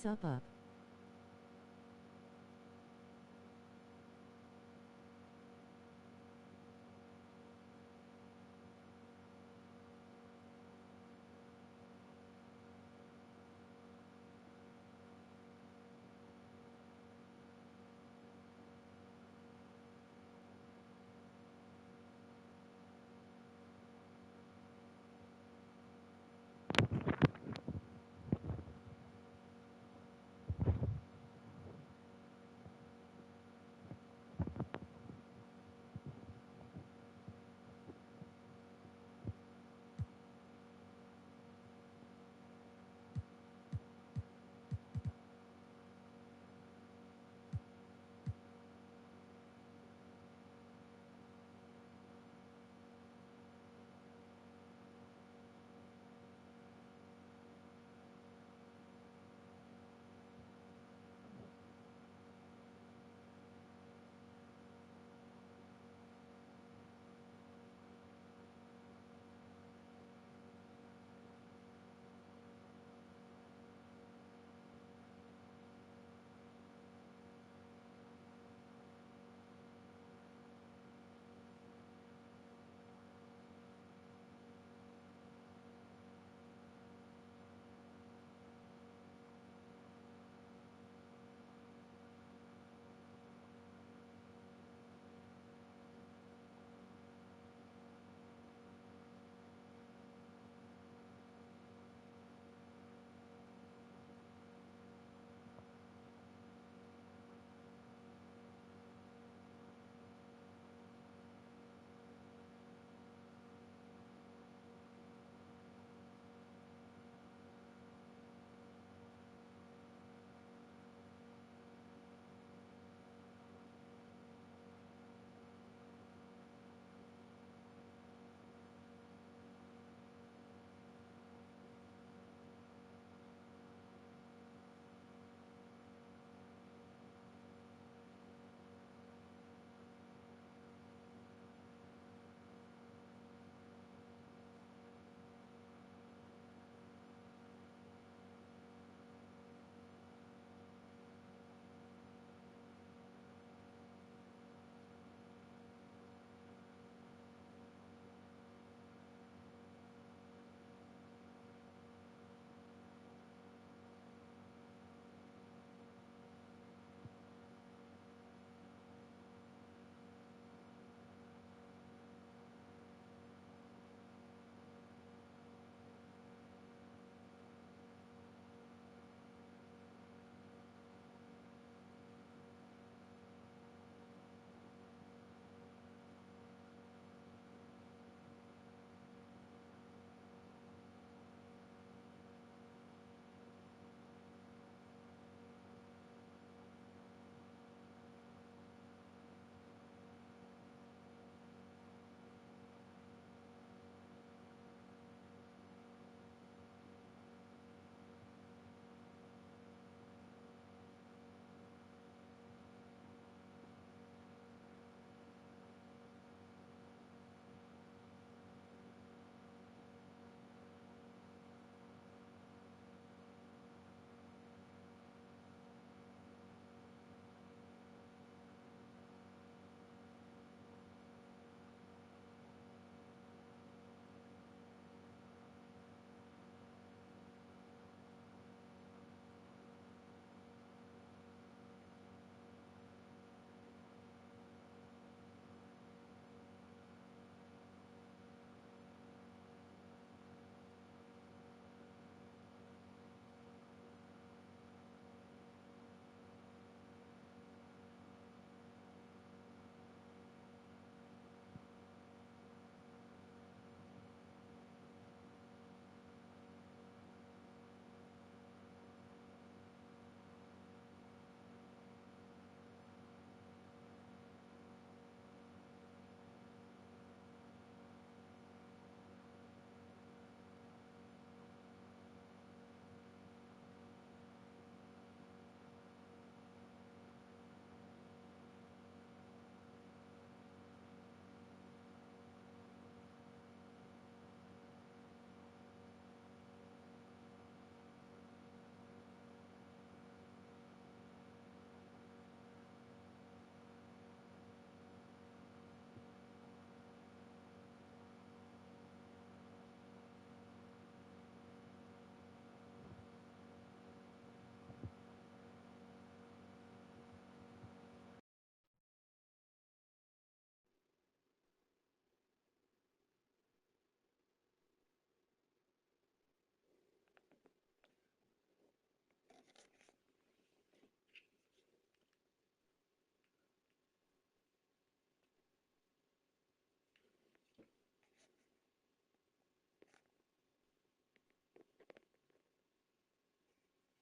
Sup up.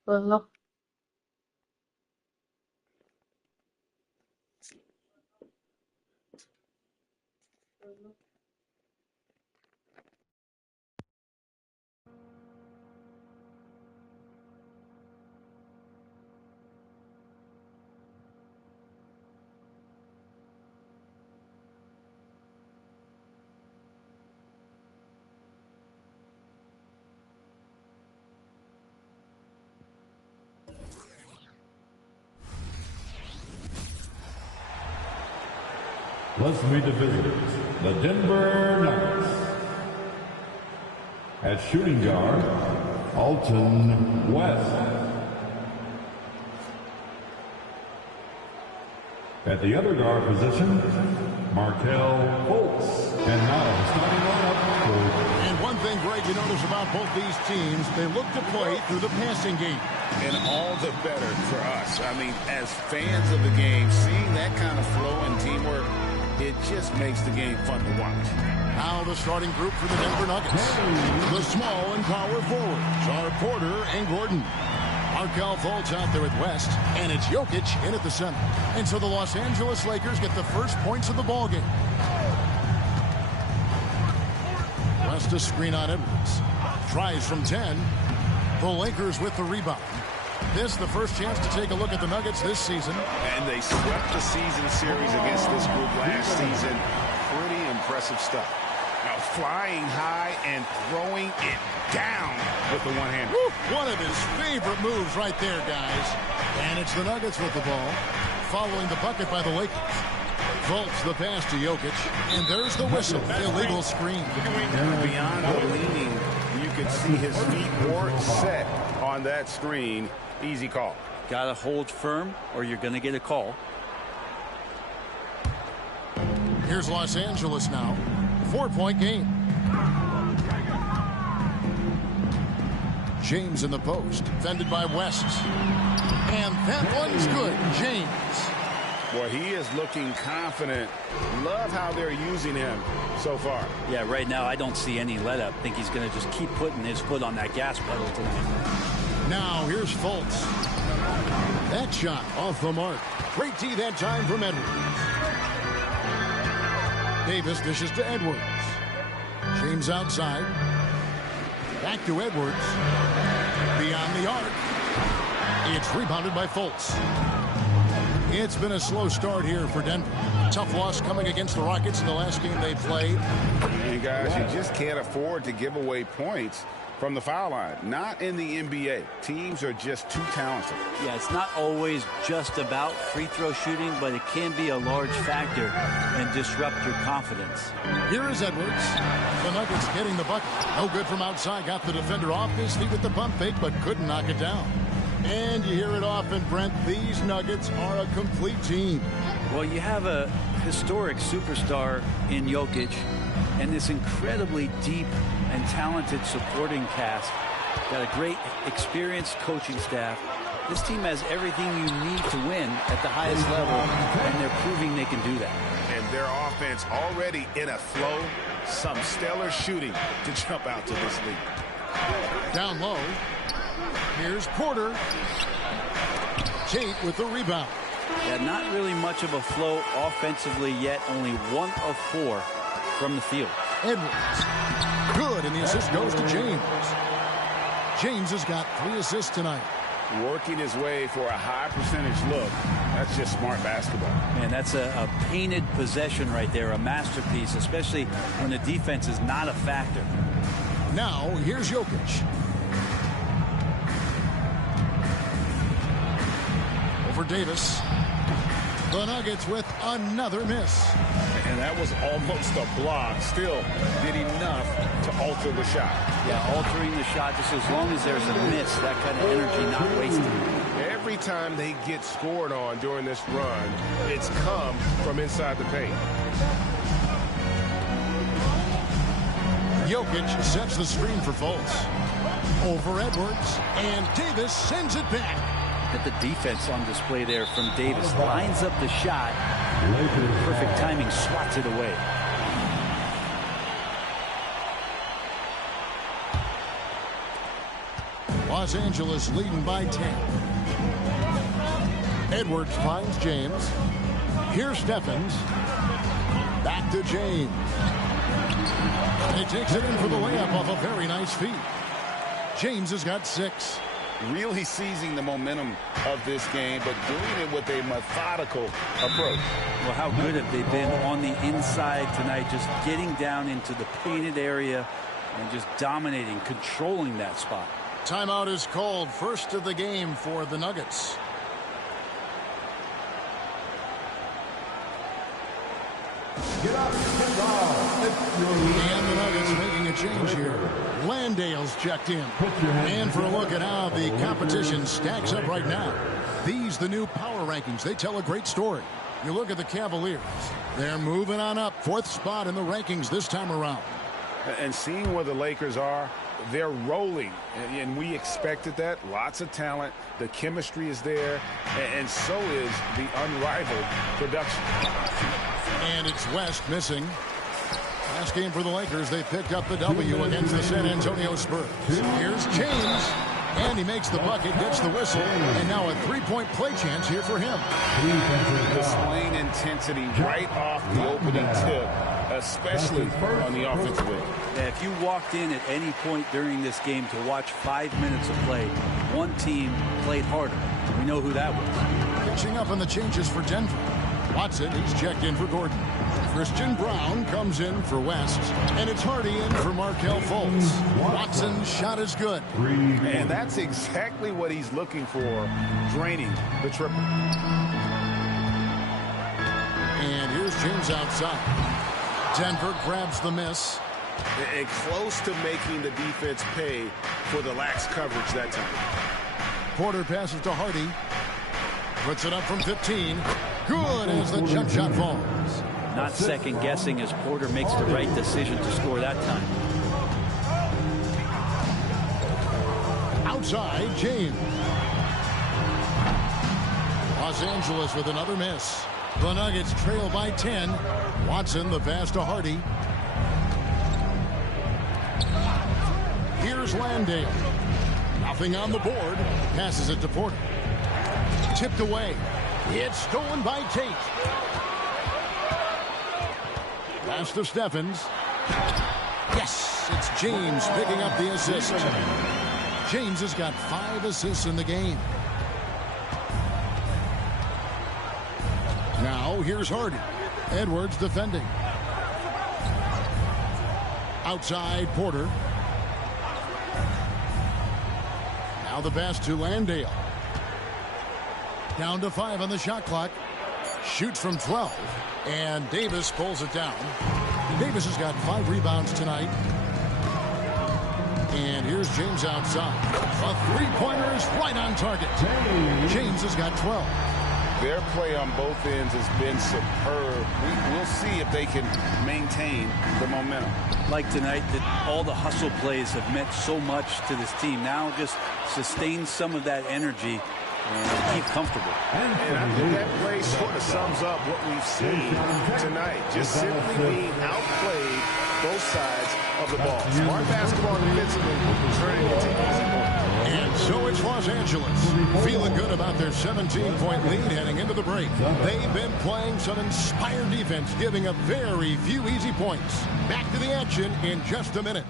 Well, Let's meet the visitors, the Denver Nuggets. At shooting guard, Alton West. At the other guard position, Markelle Fultz. And now, starting lineup for... And one thing, Greg, you notice about both these teams, they look to play through the passing game. And all the better for us. I mean, as fans of the game, seeing that kind of flow and teamwork, it just makes the game fun to watch. Now the starting group for the Denver Nuggets. The small and power forwards are Porter and Gordon. Markelle Fultz out there at West, and it's Jokic in at the center. And so the Los Angeles Lakers get the first points of the ballgame. West a screen on Edwards. Tries from 10. The Lakers with the rebound. This the first chance to take a look at the Nuggets this season. And they swept the season series against this group last season. Pretty impressive stuff. Now flying high and throwing it down with the one hand. One of his favorite moves right there, guys. And it's the Nuggets with the ball, following the bucket by the Lakers. Fultz the pass to Jokic, and there's the whistle. Illegal screen. Beyond the leaning, you could see his feet weren't set on that screen. Easy call. Gotta hold firm or you're gonna get a call. Here's Los Angeles now. 4-point game. James in the post, fended by West. And that one's good. James. Boy, he is looking confident. Love how they're using him so far. Yeah, right now I don't see any let up. Think he's gonna just keep putting his foot on that gas pedal tonight. Now here's Fultz. That shot off the mark. Great D that time from Edwards. Davis dishes to Edwards. James outside. Back to Edwards. Beyond the arc. It's rebounded by Fultz. It's been a slow start here for Denver. Tough loss coming against the Rockets in the last game they played. And guys, you just can't afford to give away points from the foul line. Not in the NBA. Teams are just too talented. Yeah, it's not always just about free throw shooting, but it can be a large factor and disrupt your confidence. Here is Edwards. The Nuggets getting the bucket. No good from outside. Got the defender off his feet with the pump fake, but couldn't knock it down. And you hear it often, Brent. These Nuggets are a complete team. Well, you have a historic superstar in Jokic and this incredibly deep and talented supporting cast. Got a great experienced coaching staff. This team has everything you need to win at the highest level, and they're proving they can do that. And their offense already in a flow. Some stellar shooting to jump out to this lead. Down low. Here's Porter. Tate with the rebound. Yeah, not really much of a flow offensively yet. Only 1 of 4 from the field. Edwards. Good, and the assist goes to James. James has got 3 assists tonight. Working his way for a high percentage look. That's just smart basketball. Man, that's a painted possession right there, a masterpiece, especially when the defense is not a factor. Now, here's Jokic. For Davis. The Nuggets with another miss. And that was almost a block. Still did enough to alter the shot. Yeah, altering the shot just as long as there's a miss. That kind of energy not wasted. Every time they get scored on during this run, it's come from inside the paint. Jokic sets the screen for Fultz. Over Edwards. And Davis sends it back. Look at the defense on display there from Davis. Lines up the shot. Perfect timing, swats it away. Los Los Angeles leading by 10. Edwards finds James. Here's Stephens. Back to James. And he takes it in for the layup off a very nice feed. James has got 6. Really seizing the momentum of this game, but doing it with a methodical approach. Well, how good have they been on the inside tonight, just getting down into the painted area and just dominating, controlling that spot. Timeout is called. First of the game for the Nuggets. Get up, get down. And the Nuggets making a change here. Landale's checked in. And for a look at how the competition stacks up right now. These, the new power rankings, they tell a great story. You look at the Cavaliers. They're moving on up. 4th spot in the rankings this time around. And seeing where the Lakers are, they're rolling. And we expected that. Lots of talent. The chemistry is there. And so is the unrivaled production. And it's West missing. Last game for the Lakers, they picked up the W against the San Antonio Spurs. Here's James, and he makes the bucket, gets the whistle, and now a 3-point play chance here for him. Displaying intensity right off the opening tip, especially on the offensive end. Yeah, if you walked in at any point during this game to watch 5 minutes of play, one team played harder. We know who that was. Catching up on the changes for Denver. Watson, he's checked in for Gordon. Christian Brown comes in for West. And it's Hardy in for Markelle Fultz. Watson's shot is good. And that's exactly what he's looking for, draining the triple. And here's James outside. Denver grabs the miss. And close to making the defense pay for the lax coverage that time. Porter passes to Hardy. Puts it up from 15. Good as the jump shot falls. Not second guessing as Porter makes the right decision to score that time. Outside, James. Los Angeles with another miss. The Nuggets trail by 10. Watson, the pass to Hardy. Here's Landale. Nothing on the board. Passes it to Porter. Tipped away. It's stolen by Tate. Pass to Stephens. Yes, it's James picking up the assist. James has got 5 assists in the game. Now here's Hardy. Edwards defending. Outside Porter. Now the pass to Landale. Down to 5 on the shot clock. Shoots from 12. And Davis pulls it down. Davis has got 5 rebounds tonight. And here's James outside. A three-pointer is right on target. James has got 12. Their play on both ends has been superb. We'll see if they can maintain the momentum. Like tonight, that all the hustle plays have meant so much to this team. Now just sustain some of that energy and keep comfortable. And I think that play sort of sums up what we've seen tonight. Just simply being outplayed both sides of the ball. Smart basketball defensively, turning into easy points. And so it's Los Angeles feeling good about their 17-point lead heading into the break. They've been playing some inspired defense, giving up very few easy points. Back to the action in just a minute.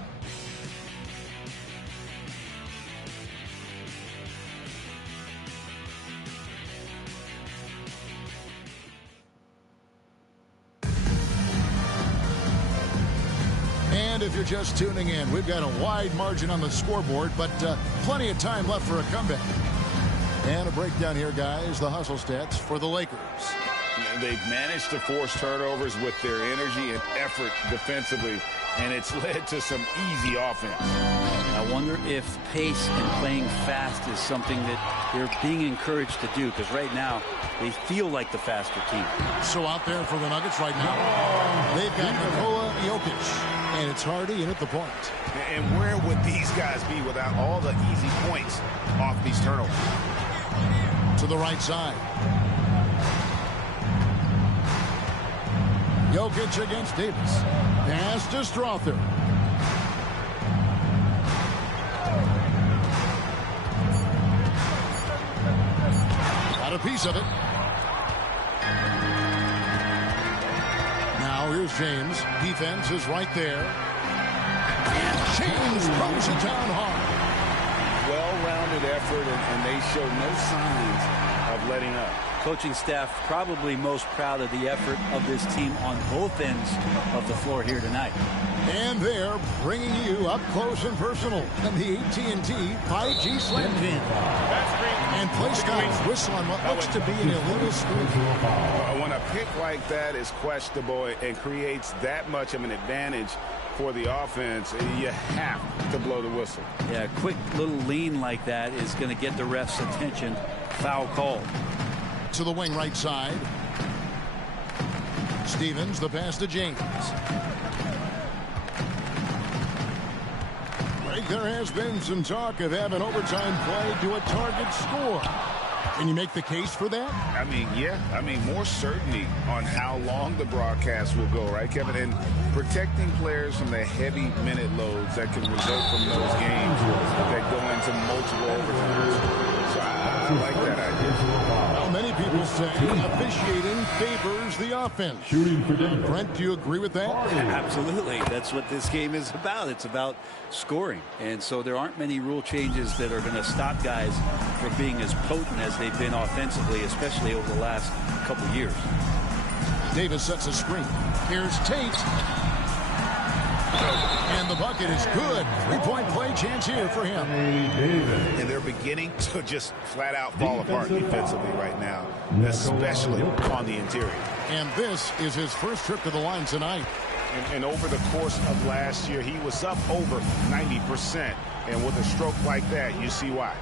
And if you're just tuning in, we've got a wide margin on the scoreboard, but plenty of time left for a comeback. And a breakdown here, guys, the hustle stats for the Lakers. They've managed to force turnovers with their energy and effort defensively, and it's led to some easy offense. I wonder if pace and playing fast is something that they're being encouraged to do, because right now they feel like the faster team. So out there for the Nuggets right now, they've got Nikola Jokic, and it's Hardy in at the point. And where would these guys be without all the easy points off these turnovers? To the right side. Jokic against Davis. Pass to Strother. a piece of it. Now here's James. Defense is right there. And James throws it down hard. Well-rounded effort, and they show no signs of letting up. Coaching staff probably most proud of the effort of this team on both ends of the floor here tonight. And they're bringing you up close and personal in the AT&T 5G Slam Jam. And play Scott's whistle on what looks to be an illegal screen. When a pick like that is questionable and creates that much of an advantage for the offense, you have to blow the whistle. Yeah, a quick little lean like that is going to get the ref's attention. Foul call. To the wing right side. Stevens, the pass to James. There has been some talk of having overtime play to a target score. Can you make the case for that? I mean, yeah. I mean, more certainty on how long the broadcast will go, right, Kevin? And protecting players from the heavy minute loads that can result from those games that go into multiple overtimes. So I like that idea. Well, many people say officiating favors the offense. Shooting for Denver. Brent, do you agree with that? Absolutely. That's what this game is about. It's about scoring. And so there aren't many rule changes that are going to stop guys from being as potent as they've been offensively, especially over the last couple years. Davis sets a screen. Here's Tate. And the bucket is good. Three-point play chance here for him. And they're beginning to just flat out fall apart defensively right now, especially on the interior. And this is his first trip to the line tonight. And over the course of last year, he was up over 90%. And with a stroke like that, you see why.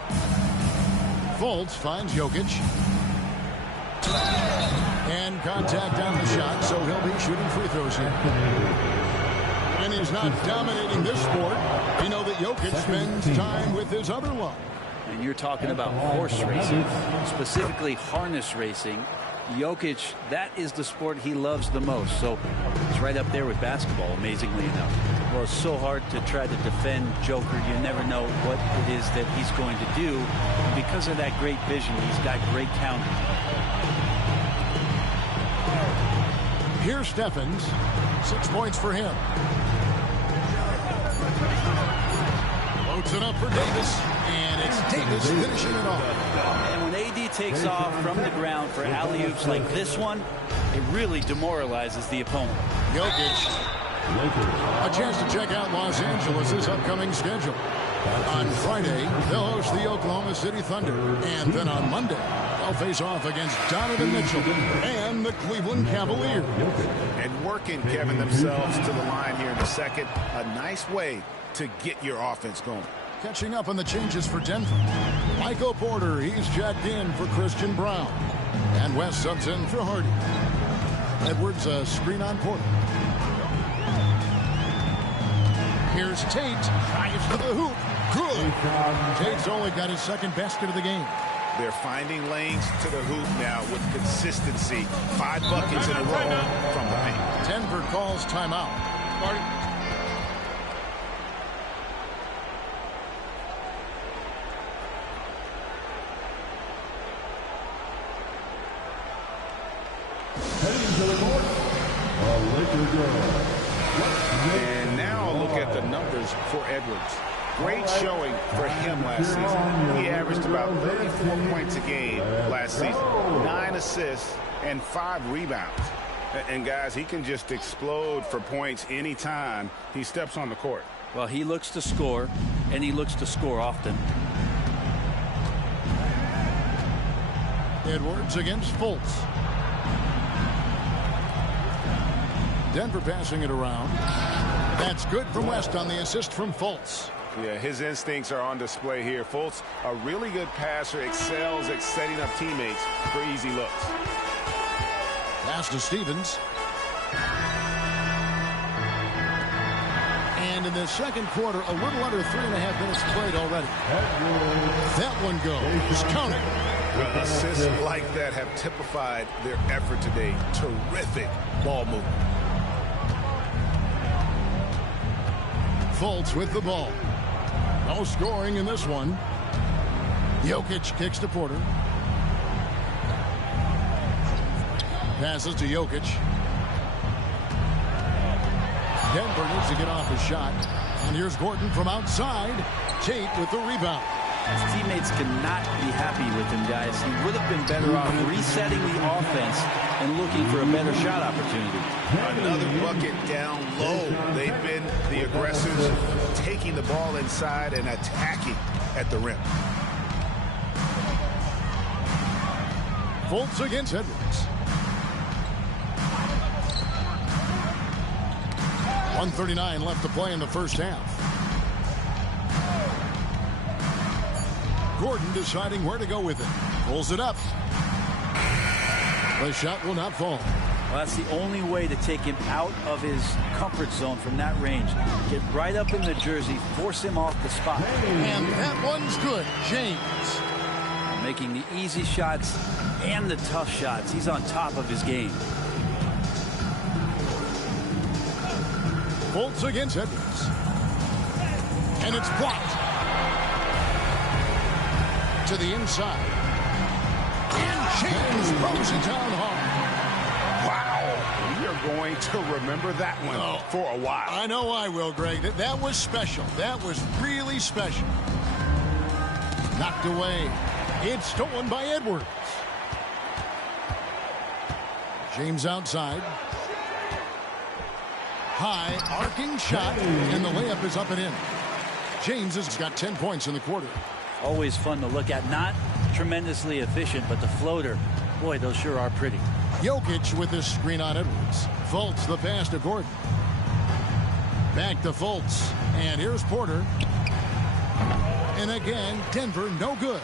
Fultz finds Jokic. And contact on the shot, so he'll be shooting free throws here. And he's not dominating this sport. You know that Jokic spends time with his other love. And you're talking about horse racing, specifically harness racing. Jokic, that is the sport he loves the most. So it's right up there with basketball, amazingly enough. Well, it's so hard to try to defend Joker. You never know what it is that he's going to do. Because of that great vision, he's got great counting. Here's Stephens. 6 points for him. Loads it up for Davis. And it's Davis finishing it off. And when AD takes off from the ground for alley-oops like this one, it really demoralizes the opponent. Jokic. A chance to check out Los Angeles' upcoming schedule. On Friday, they'll host the Oklahoma City Thunder. And then on Monday, they'll face off against Donovan Mitchell and the Cleveland Cavaliers. And working, Kevin, themselves to the line here in the second. A nice way to get your offense going. Catching up on the changes for Denver. Michael Porter, he's checked in for Christian Brown. And Wes subs in for Hardy. Edwards, a screen on Porter. Here's Tate. Drives to the hoop. Good. Tate's only got his second basket of the game. They're finding lanes to the hoop now with consistency. 5 buckets in a row from the paint. Denver calls timeout. Heading to the court, a Laker girl. And now a look at the numbers for Edwards. Great showing for him last season. He averaged about 34 points a game last season, 9 assists and 5 rebounds. And guys, he can just explode for points anytime he steps on the court. Well, he looks to score, and he looks to score often. Edwards against Fultz. Denver passing it around. That's good from West on the assist from Fultz. Yeah, his instincts are on display here. Fultz, a really good passer, excels at setting up teammates for easy looks. Pass to Stevens. And in the second quarter, a little under 3.5 minutes played already. That one goes. Counting. Assists like that have typified their effort today. Terrific ball movement. Fultz with the ball. No scoring in this one. Jokic kicks to Porter. Passes to Jokic. Denver needs to get off his shot. And here's Gordon from outside. Tate with the rebound. His teammates cannot be happy with him, guys. He would have been better off resetting the offense and looking for a better shot opportunity. Another bucket down low. They've been the aggressors, taking the ball inside and attacking at the rim. Fultz against Edwards. 1:39 left to play in the first half. Gordon deciding where to go with it. Pulls it up. The shot will not fall. Well, that's the only way to take him out of his comfort zone from that range. Get right up in the jersey, force him off the spot. And that one's good. James. Making the easy shots and the tough shots. He's on top of his game. Fultz against Edwards. And it's blocked. To the inside. And James throws it down hard. Wow. We are going to remember that one for a while. I know I will, Greg. That was special. That was really special. Knocked away. It's stolen by Edwards. James outside. High arcing shot, and the layup is up and in. James has got 10 points in the quarter. Always fun to look at. Not tremendously efficient, but the floater, boy, those sure are pretty. Jokic with this screen on Edwards. Fultz the pass to Gordon. Back to Fultz. And here's Porter. And again, Denver no good.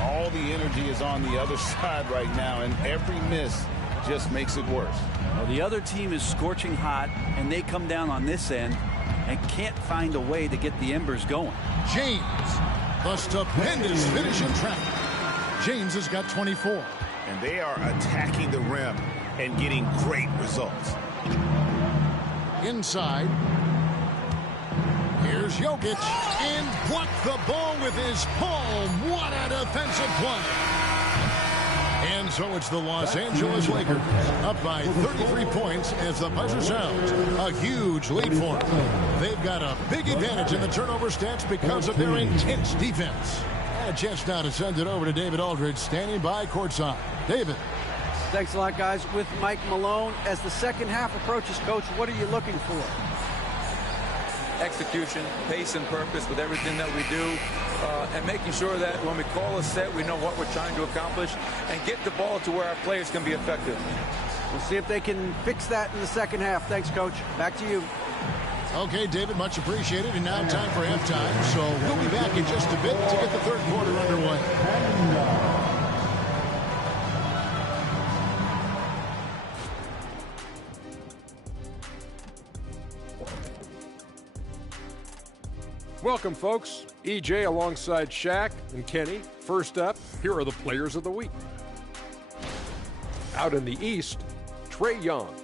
All the energy is on the other side right now, and every miss just makes it worse. Well, the other team is scorching hot, and they come down on this end and can't find a way to get the embers going. James, the stupendous finish in traffic. James has got 24. And they are attacking the rim and getting great results. Inside. Here's Jokic, and blocked the ball with his palm. What a defensive play. And so it's the Los Angeles Lakers up by 33 points as the buzzer sounds. A huge lead for them. They've got a big advantage in the turnover stats because of their intense defense. And a chance now to send it over to David Aldridge, standing by courtside. David. Thanks a lot, guys. With Mike Malone, as the second half approaches, Coach, what are you looking for? Execution, pace, and purpose with everything that we do, and making sure that when we call a set, we know what we're trying to accomplish and get the ball to where our players can be effective. We'll see if they can fix that in the second half. Thanks, Coach. Back to you. Okay, David, much appreciated. And now time for halftime. So we'll be back in just a bit to get the third quarter underway. Welcome, folks. EJ alongside Shaq and Kenny. First up, here are the players of the week. Out in the East, Trae Young.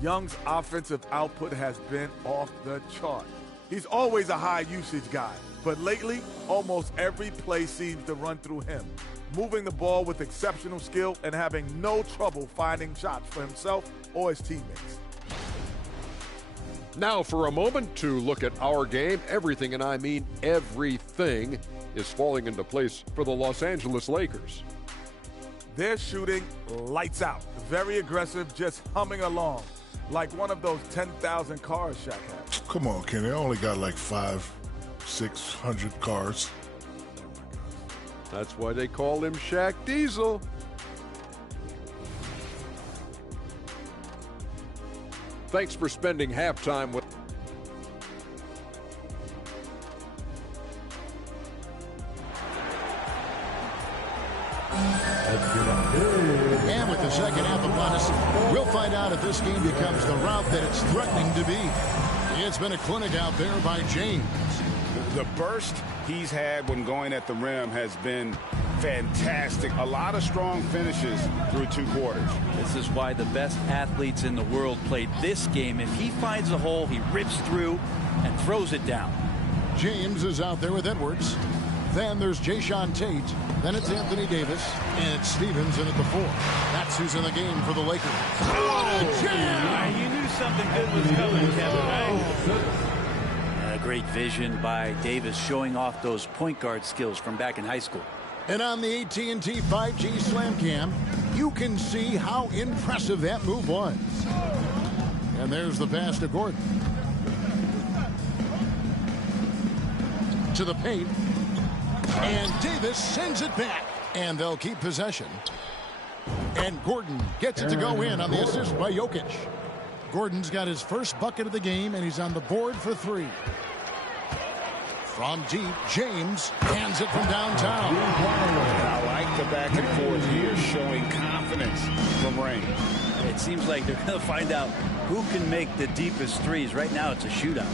Young's offensive output has been off the chart. He's always a high usage guy, but lately, almost every play seems to run through him, moving the ball with exceptional skill and having no trouble finding shots for himself or his teammates. Now for a moment to look at our game. Everything, and I mean everything, is falling into place for the Los Angeles Lakers. They're shooting lights out, very aggressive, just humming along, like one of those 10,000 cars Shaq has. Come on, Kenny. I only got like 500-600 cars. That's why they call him Shaq Diesel. Thanks for spending halftime with. And with the second half upon us, we'll find out if this game becomes the route that it's threatening to be. It's been a clinic out there by James. The burst he's had when going at the rim has been fantastic. A lot of strong finishes through two quarters. This is why the best athletes in the world play this game. If he finds a hole, he rips through and throws it down. James is out there with Edwards. Then there's Jayshawn Tate. Then it's Anthony Davis. And it's Stevens in at the 4. That's who's in the game for the Lakers. What a jam! You knew something good was coming, Kevin, right? Great vision by Davis, showing off those point guard skills from back in high school. And on the AT&T 5G Slam Cam, you can see how impressive that move was. And there's the pass to Gordon. To the paint. And Davis sends it back. And they'll keep possession. And Gordon gets it to go in on the assist by Jokic. Gordon's got his first bucket of the game, and he's on the board for 3. From deep, James hands it from downtown. I like the back and forth here, showing confidence from Rain. It seems like they're going to find out who can make the deepest threes. Right now, it's a shootout.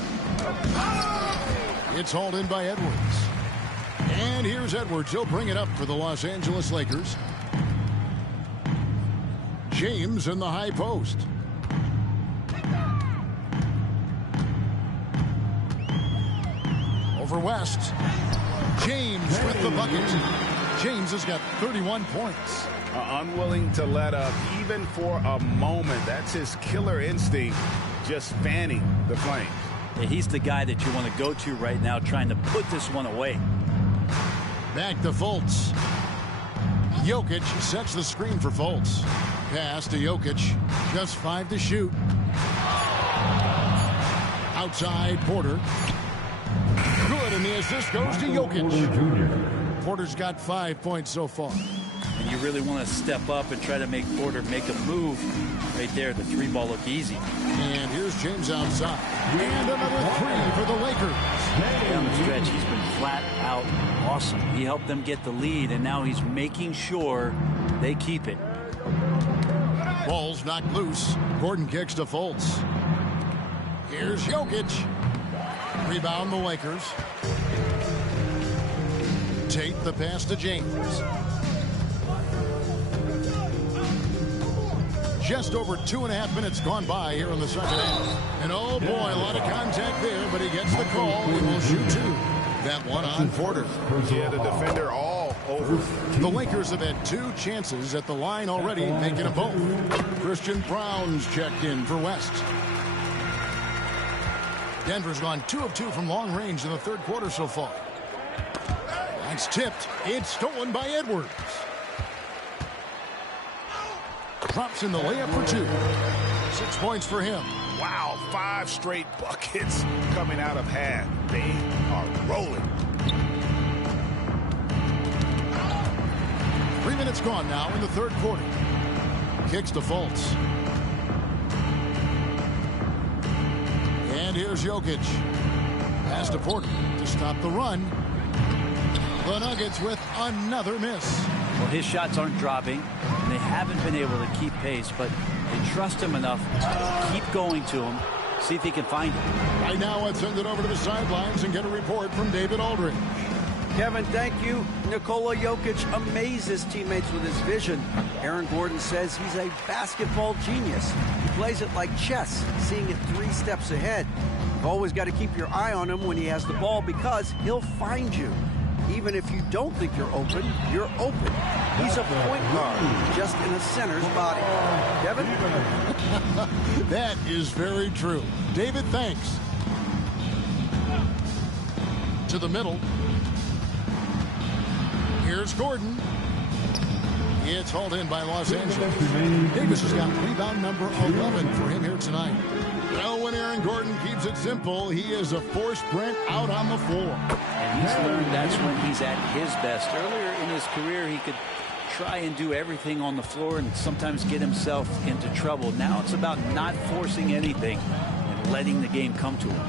It's hauled in by Edwards. And here's Edwards. He'll bring it up for the Los Angeles Lakers. James in the high post. Over West. James with the bucket. James has got 31 points. Unwilling to let up even for a moment. That's his killer instinct, just fanning the flames. Yeah, he's the guy that you want to go to right now, trying to put this one away. Back to Fultz. Jokic sets the screen for Fultz. Pass to Jokic. Just 5 to shoot. Outside Porter. Good, and the assist goes to Jokic. Porter's got 5 points so far. And you really want to step up and try to make Porter make a move right there. The 3-ball look easy. And here's James outside. And another 3 for the Lakers. Down the stretch, he's been flat out awesome. He helped them get the lead, and now he's making sure they keep it. Ball's knocked loose. Gordon kicks to Fultz. Here's Jokic. Rebound the Lakers. Tate the pass to James. Just over 2.5 minutes gone by here in the second half. And oh boy, a lot of contact there, but he gets the call. He will shoot 2. That one on Porter. Yeah, the defender all over. The Lakers have had 2 chances at the line already, making them both. Christian Brown's checked in for West. Denver's gone 2 of 2 from long range in the third quarter so far. That's tipped. It's stolen by Edwards. Drops in the layup for 2. 6 points for him. Wow, 5 straight buckets coming out of half. They are rolling. 3 minutes gone now in the third quarter. Kicks to Fultz. And here's Jokic. Pass to Porter to stop the run. The Nuggets with another miss. Well, his shots aren't dropping, and they haven't been able to keep pace, but they trust him enough to keep going to him, see if he can find it. Right now, let's send it over to the sidelines and get a report from David Aldridge. Kevin, thank you. Nikola Jokic amazes teammates with his vision. Aaron Gordon says he's a basketball genius. He plays it like chess, seeing it 3 steps ahead. You've always got to keep your eye on him when he has the ball because he'll find you. Even if you don't think you're open, you're open. He's a point guard, just in a center's body. Kevin? That is very true. David, thanks. To the middle. Here's Gordon. It's hauled in by Los Angeles. Davis has got rebound number 11 for him here tonight. Well, when Aaron Gordon keeps it simple, he is a force sprint out on the floor. And he's learned that's when he's at his best. Earlier in his career, he could try and do everything on the floor and sometimes get himself into trouble. Now it's about not forcing anything and letting the game come to him.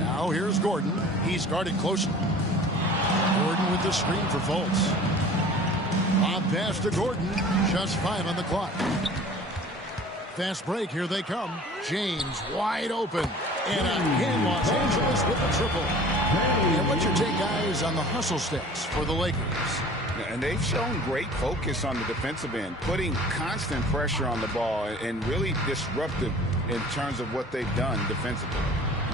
Now here's Gordon. He's guarded closely. Gordon with the screen for Fultz. Lob pass to Gordon. Just 5 on the clock. Fast break. Here they come. James wide open. And again, Los Angeles with the triple. And what's your take, guys, on the hustle steps for the Lakers? And they've shown great focus on the defensive end, putting constant pressure on the ball and really disruptive in terms of what they've done defensively.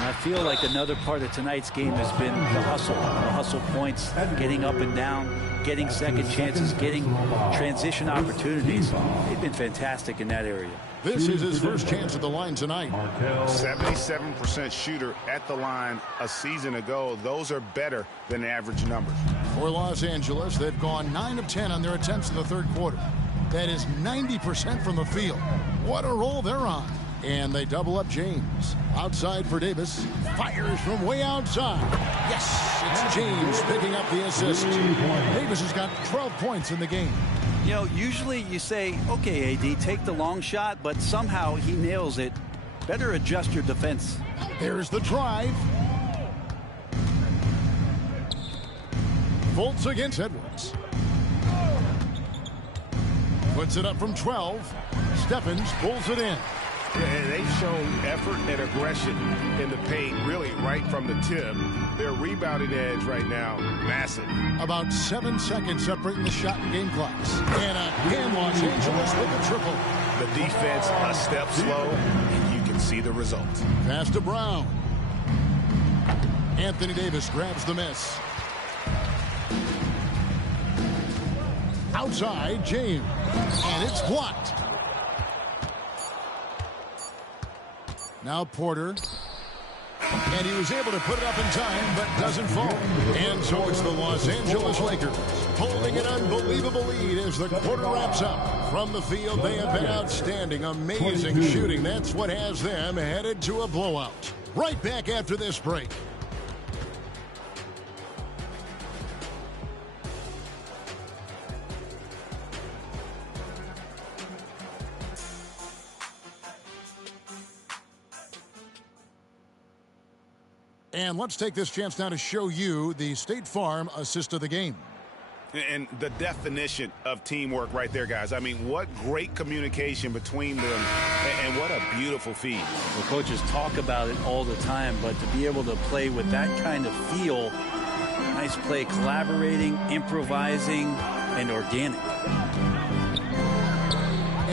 And I feel like another part of tonight's game has been the hustle points, getting up and down, getting second chances, getting transition opportunities. They've been fantastic in that area. This is his first chance at the line tonight. 77% shooter at the line a season ago. Those are better than average numbers. For Los Angeles, they've gone 9 of 10 on their attempts in the third quarter. That is 90% from the field. What a roll they're on. And they double up James. Outside for Davis. Fires from way outside. Yes, it's James picking up the assist. Davis has got 12 points in the game. You know, usually you say, okay, AD, take the long shot, but somehow he nails it. Better adjust your defense. There's the drive. Fultz against Edwards. Puts it up from 12. Stephens pulls it in. Yeah, they've shown effort and aggression in the paint, really right from the tip. Their rebounding edge right now, massive. About 7 seconds separating the shot and game clocks. And again, Los Angeles with a triple. The defense a step slow, and you can see the result. Pass to Brown. Anthony Davis grabs the miss. Outside, James. And it's blocked. Now Porter. And he was able to put it up in time, but doesn't fall. And so it's the Los Angeles Lakers holding an unbelievable lead as the quarter wraps up. From the field, they have been outstanding, amazing shooting. That's what has them headed to a blowout. Right back after this break. And let's take this chance now to show you the State Farm assist of the game. And the definition of teamwork right there, guys. I mean, what great communication between them, and what a beautiful feed. Well, coaches talk about it all the time, but to be able to play with that kind of feel, nice play, collaborating, improvising, and organic.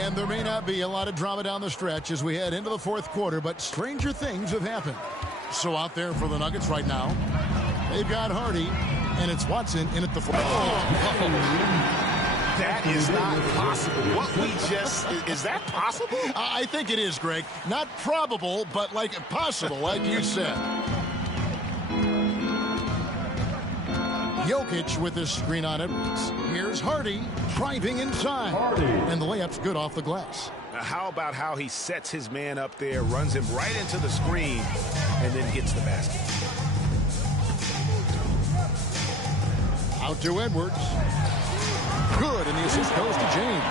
And there may not be a lot of drama down the stretch as we head into the fourth quarter, but stranger things have happened. So out there for the Nuggets right now, they've got Hardy, and it's Watson in at the fourth. That is not possible. What we just, is that possible? I think it is, Greg. Not probable, but like possible, like you said. Jokic with his screen on Edwards. Here's Hardy driving inside. And the layup's good off the glass. How about how he sets his man up there, runs him right into the screen, and then gets the basket. Out to Edwards. Good, and the assist goes to James.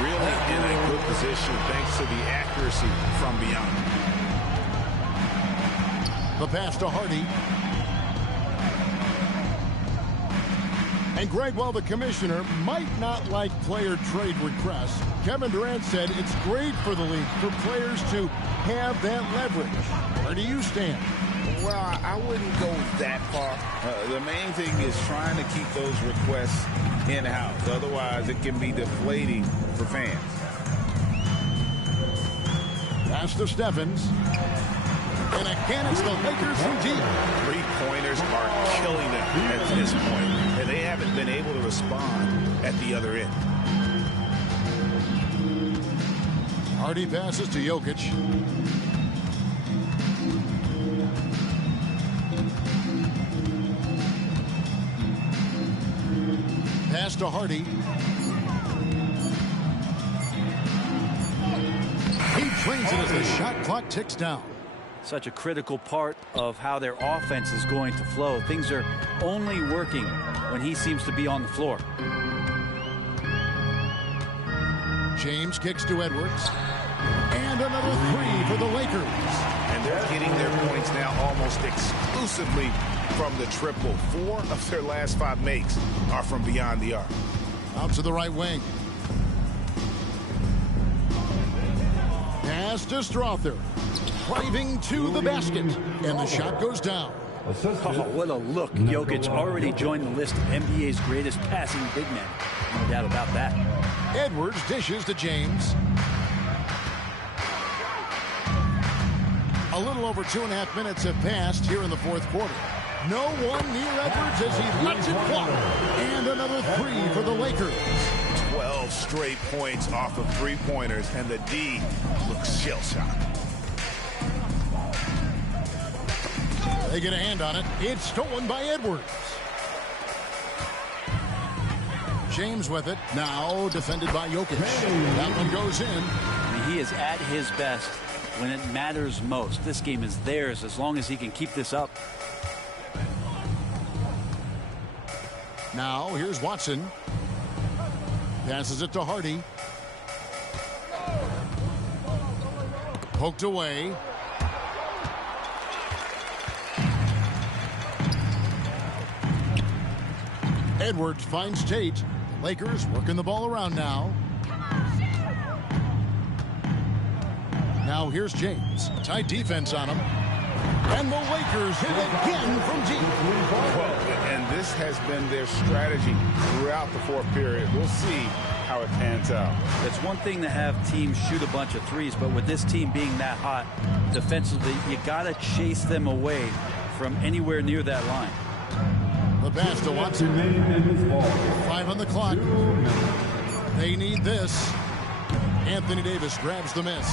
Really in a good position thanks to the accuracy from beyond. The pass to Hardy. And Greg, while the commissioner might not like player trade requests, Kevin Durant said it's great for the league for players to have that leverage. Where do you stand? Well, I wouldn't go that far. The main thing is trying to keep those requests in-house. Otherwise, it can be deflating for fans. Pass to Stephens. And again, it's the Lakers from deep. Three-pointers are killing them at this point, and they haven't been able to respond at the other end. Hardy passes to Jokic. Pass to Hardy. He trains it as the shot clock ticks down. Such a critical part of how their offense is going to flow. Things are only working when he seems to be on the floor. James kicks to Edwards. And another three for the Lakers. And they're getting their points now almost exclusively from the triple. 4 of their last 5 makes are from beyond the arc. Out to the right wing. Pass to Strother. Driving to the basket. And the shot goes down. Oh, what a look. Jokic already joined the list of NBA's greatest passing big men. No doubt about that. Edwards dishes to James. A little little over 2.5 minutes have passed here in the fourth quarter. No one near Edwards as he lets it fly. And another three for the Lakers. 12 straight points off of three-pointers, and the D looks shell-shocked. They get a hand on it. It's stolen by Edwards. James with it. Now defended by Jokic. That one goes in. He is at his best when it matters most. This game is theirs as long as he can keep this up. Now here's Watson. Passes it to Hardy. Poked away. Edwards finds Tate. Lakers working the ball around now. Now here's James. Tight defense on him. And the Lakers hit again from deep. Well, and this has been their strategy throughout the fourth period. We'll see how it pans out. It's one thing to have teams shoot a bunch of threes, but with this team being that hot defensively, you got to chase them away from anywhere near that line. The pass to Watson. 5 on the clock. They need this. Anthony Davis grabs the miss.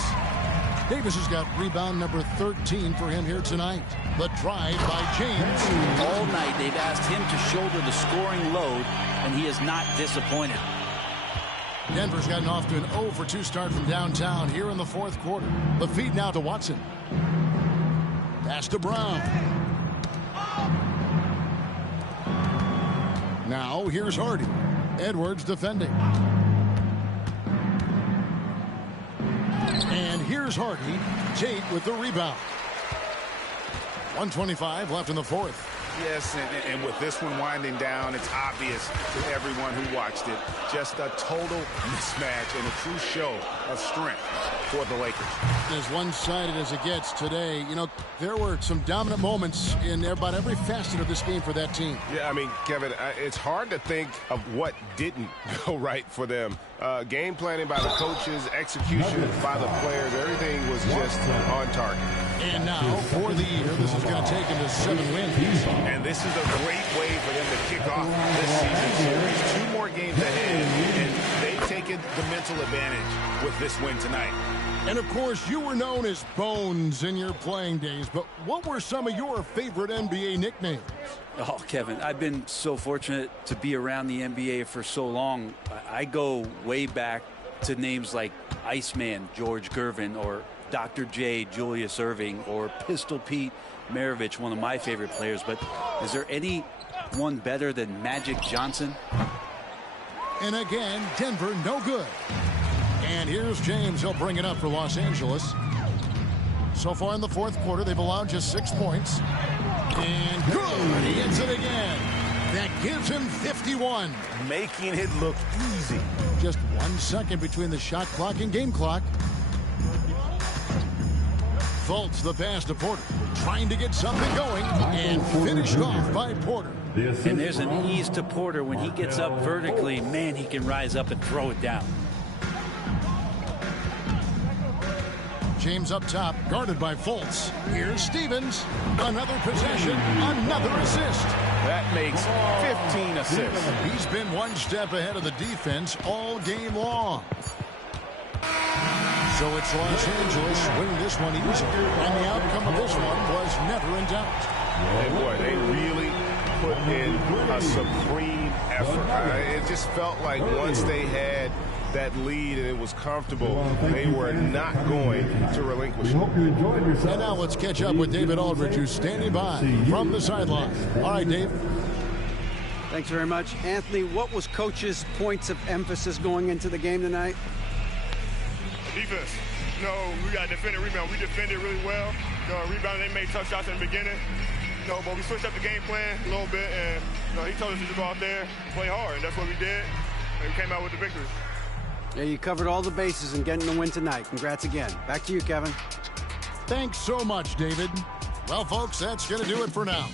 Davis has got rebound number 13 for him here tonight. The drive by James. All night they've asked him to shoulder the scoring load, and he is not disappointed. Denver's gotten off to an 0 for 2 start from downtown here in the fourth quarter. The feed now to Watson. Pass to Brown. Now here's Hardy. Edwards defending. And here's Hardy. Tate with the rebound. 1:25 left in the fourth. Yes, and with this one winding down, it's obvious to everyone who watched it. Just a total mismatch and a true show of strength for the Lakers. As one-sided as it gets today, you know, there were some dominant moments in about every facet of this game for that team. Yeah, I mean, Kevin, it's hard to think of what didn't go right for them. Game planning by the coaches, execution by the players, everything was just on target. And now, for the year, this is going to take him to 7 wins. And this is a great way for them to kick off this season series. 2 more games ahead, and they've taken the mental advantage with this win tonight. And, of course, you were known as Bones in your playing days, but what were some of your favorite NBA nicknames? Oh, Kevin, I've been so fortunate to be around the NBA for so long. I go way back to names like Iceman, George Gervin, or Dr. J, Julius Erving, or Pistol Pete Maravich, one of my favorite players. But is there any one better than Magic Johnson? And again, Denver no good. And here's James. He'll bring it up for Los Angeles. So far in the fourth quarter, they've allowed just 6 points. And good. He hits it again. That gives him 51. Making it look easy. Just 1 second between the shot clock and game clock. Fultz the pass to Porter. Trying to get something going. And finished off by Porter. And there's an ease to Porter. When he gets up vertically, man, he can rise up and throw it down. James up top, guarded by Fultz. Here's Stevens. Another possession, another assist. That makes 15 assists. He's been 1 step ahead of the defense all game long. So it's Los Angeles winning this one easily. And the outcome of this one was never in doubt. And boy, they really put in a supreme effort. It just felt like once they had that lead and it was comfortable, they were not going to relinquish it. And now let's catch up with David Aldridge, who's standing by from the sideline. All right, Dave. Thanks very much. Anthony, what was Coach's points of emphasis going into the game tonight? Defense. No, we got to defend and rebound. We defended really well. Rebounding, they made tough shots in the beginning. But we switched up the game plan a little bit, and he told us to just go out there, play hard, and that's what we did. And we came out with the victory. Yeah, you covered all the bases and getting the win tonight. Congrats again. Back to you, Kevin. Thanks so much, David. Well, folks, that's going to do it for now.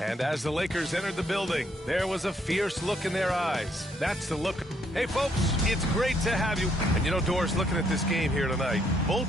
And as the Lakers entered the building, there was a fierce look in their eyes. That's the look. Hey, folks, it's great to have you. And you know, Doris, looking at this game here tonight, both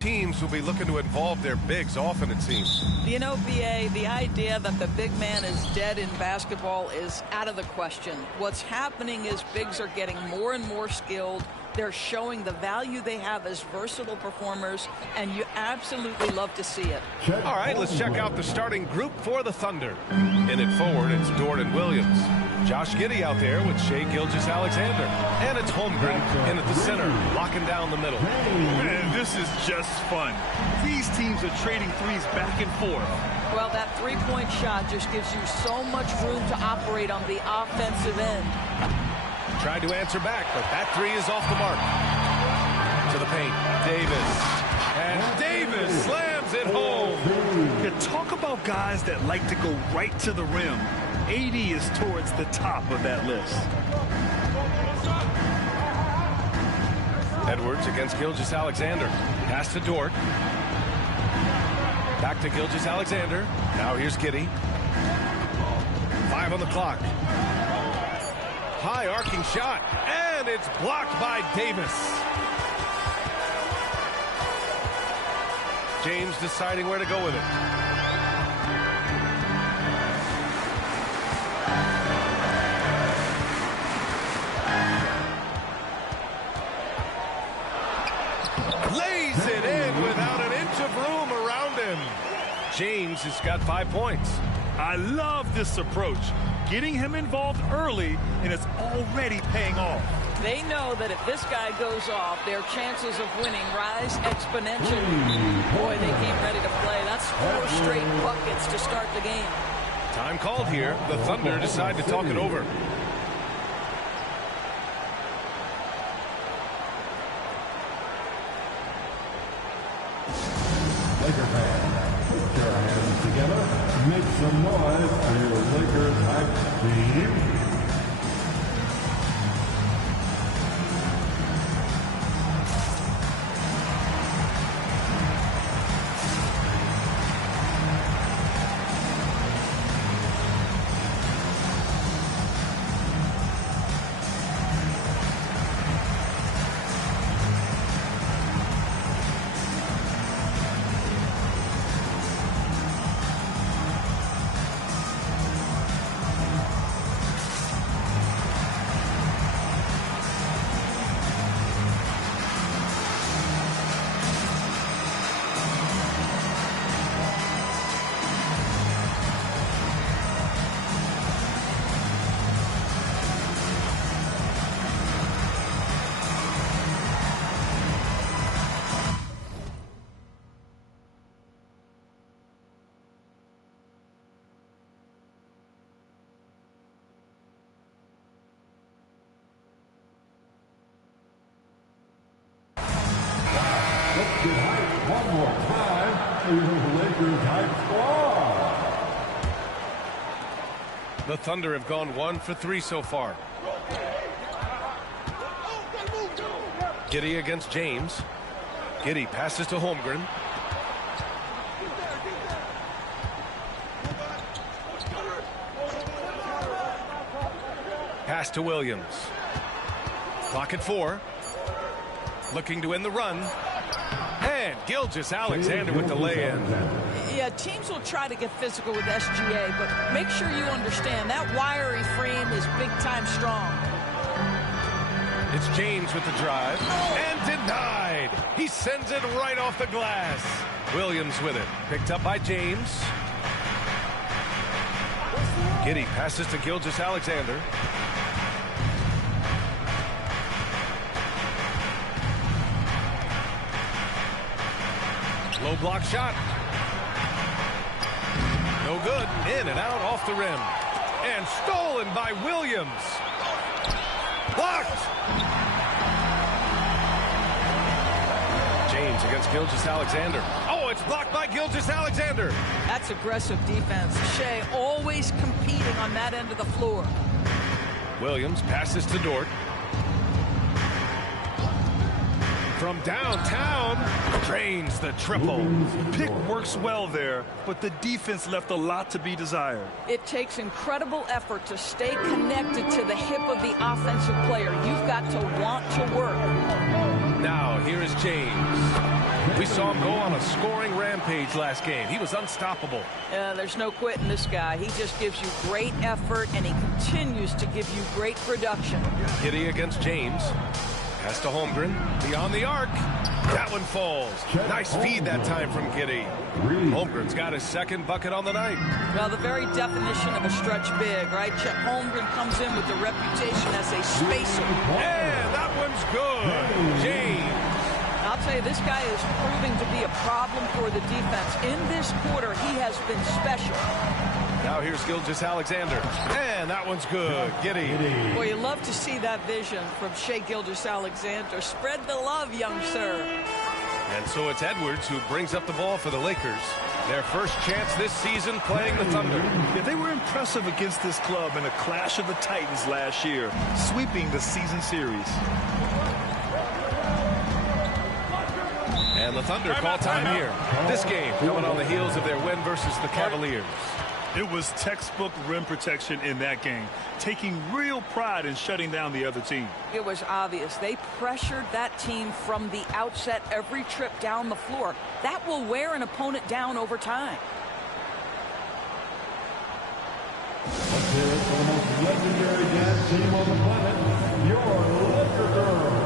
teams will be looking to involve their bigs often, it seems. You know, BA, the idea that the big man is dead in basketball is out of the question. What's happening is bigs are getting more and more skilled. They're showing the value they have as versatile performers, and you absolutely love to see it. All right, let's check out the starting group for the Thunder. In it forward, it's Jordan Williams. Josh Giddey out there with Shai Gilgeous-Alexander. And it's Holmgren in at the center, locking down the middle. Man, this is just fun. These teams are trading threes back and forth. Well, that three-point shot just gives you so much room to operate on the offensive end. Tried to answer back, but that three is off the mark. To the paint, Davis. And Davis slams it home. Yeah, talk about guys that like to go right to the rim. AD is towards the top of that list. Edwards against Gilgeous-Alexander. Pass to Dort. Back to Gilgeous-Alexander. Now here's Giddey. 5 on the clock. High arcing shot, and it's blocked by Davis. James deciding where to go with it. Lays it in without an inch of room around him. James has got 5 points. I love this approach. Getting him involved early, and it's already paying off. They know that if this guy goes off, their chances of winning rise exponentially. Boy, they came ready to play. That's 4 straight buckets to start the game. Time called here. The Thunder decide to talk it over. Laker fans, put your hands together. Make some noise for your Lakers hype team. Let's get hyped one more time for the Lakers hype squad. The Thunder have gone 1 for 3 so far. Giddey against James. Giddey passes to Holmgren. Pass to Williams. Clock at 4. Looking to end the run. And Gilgeous-Alexander with the lay-in. Yeah, teams will try to get physical with SGA, but make sure you understand that wiry frame is big-time strong. It's James with the drive. And denied. He sends it right off the glass. Williams with it. Picked up by James. Giddey passes to Gilgeous-Alexander. Low block shot. No good. In and out off the rim. And stolen by Williams. Blocked. James against Gilgeous-Alexander. Oh, it's blocked by Gilgeous-Alexander. That's aggressive defense. Shea always competing on that end of the floor. Williams passes to Dort. From downtown, drains the triple. Pick works well there, but the defense left a lot to be desired. It takes incredible effort to stay connected to the hip of the offensive player. You've got to want to work. Now, here is James. We saw him go on a scoring rampage last game. He was unstoppable. There's no quitting this guy. He just gives you great effort, and he continues to give you great production. Giddey against James. Pass to Holmgren. Beyond the arc. That one falls. Nice feed that time from Giddey. Holmgren's got his second bucket on the night. Well, the very definition of a stretch big, right? Chet Holmgren comes in with the reputation as a spacer. And that one's good. James. I'll tell you, this guy is proving to be a problem for the defense. In this quarter, he has been special. Now here's Gilgeous-Alexander. And that one's good. Giddey. Boy, you love to see that vision from Shea Gilgeous-Alexander. Spread the love, young sir. And so it's Edwards who brings up the ball for the Lakers. Their first chance this season playing the Thunder. Yeah, they were impressive against this club in a clash of the Titans last year, sweeping the season series. And the Thunder call time here. This game coming on the heels of their win versus the Cavaliers. It was textbook rim protection in that game, taking real pride in shutting down the other team. It was obvious. They pressured that team from the outset every trip down the floor. That will wear an opponent down over time. Let's hear it for the most legendary dance team on the planet, your Laker Girls.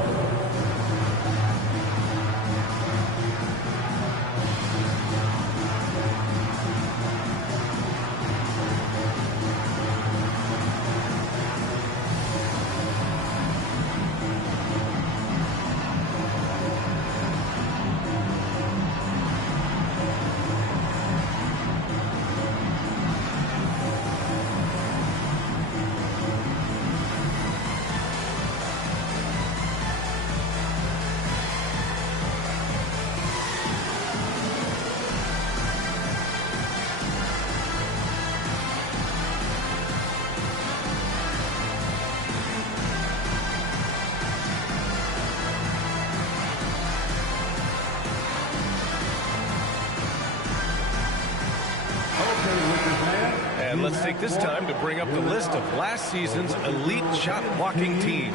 And let's take this time to bring up the list of last season's elite shot blocking teams.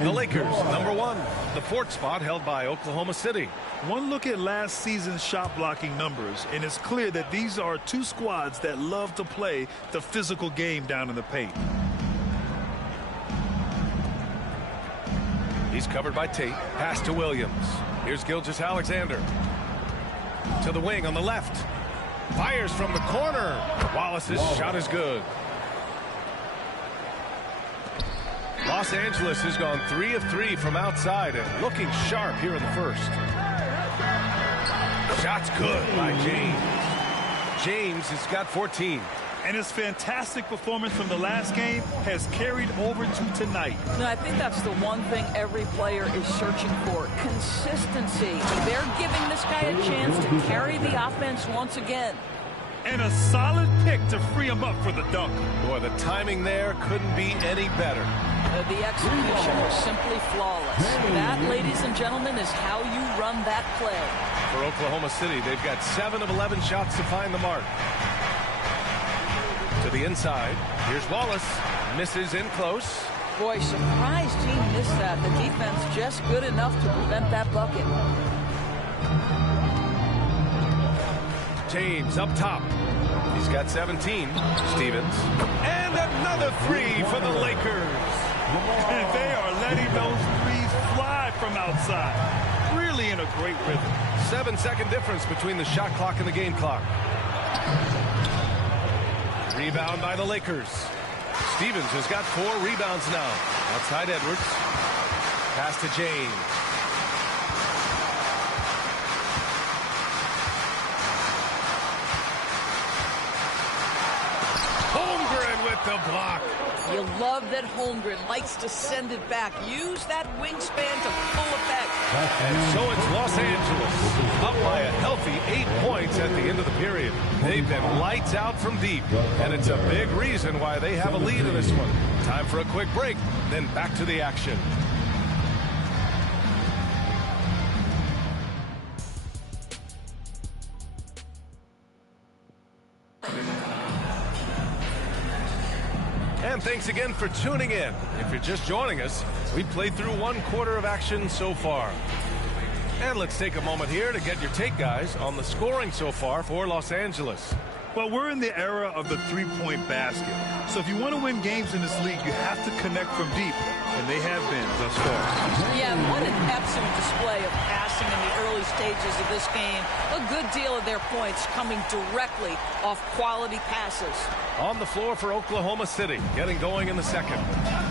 The Lakers, number 1. The 4th spot held by Oklahoma City. One look at last season's shot blocking numbers, and it's clear that these are two squads that love to play the physical game down in the paint. He's covered by Tate. Pass to Williams. Here's Gilgeous-Alexander. To the wing on the left. Fires from the corner. Wallace's shot is good. Los Angeles has gone 3 of 3 from outside and looking sharp here in the first. Shot's good by James. James has got 14. And his fantastic performance from the last game has carried over to tonight. No, I think that's the one thing every player is searching for. Consistency. They're giving this guy a chance to carry the offense once again. And a solid pick to free him up for the dunk. Boy, the timing there couldn't be any better. The execution was simply flawless. That, ladies and gentlemen, is how you run that play. For Oklahoma City, they've got 7 of 11 shots to find the mark. To the inside. Here's Wallace. Misses in close. Boy, surprised he missed that. The defense just good enough to prevent that bucket. James up top. He's got 17. Stevens. And another three for the Lakers. And they are letting those threes fly from outside. Really in a great rhythm. 7-second difference between the shot clock and the game clock. Rebound by the Lakers. Stevens has got 4 rebounds now. Outside Edwards. Pass to James. Holmgren with the block. You love that Holmgren likes to send it back. Use that wingspan to full effect. And so it's Los Angeles up by a healthy 8 points at the end of the period. They've been lights out from deep, and it's a big reason why they have a lead in this one. Time for a quick break, then back to the action. And thanks again for tuning in. If you're just joining us, we played through 1 quarter of action so far. And let's take a moment here to get your take, guys, on the scoring so far for Los Angeles. Well, we're in the era of the three-point basket. So if you want to win games in this league, you have to connect from deep. And they have been thus far. Yeah, what an excellent display of passing in the early stages of this game. A good deal of their points coming directly off quality passes. On the floor for Oklahoma City, getting going in the second.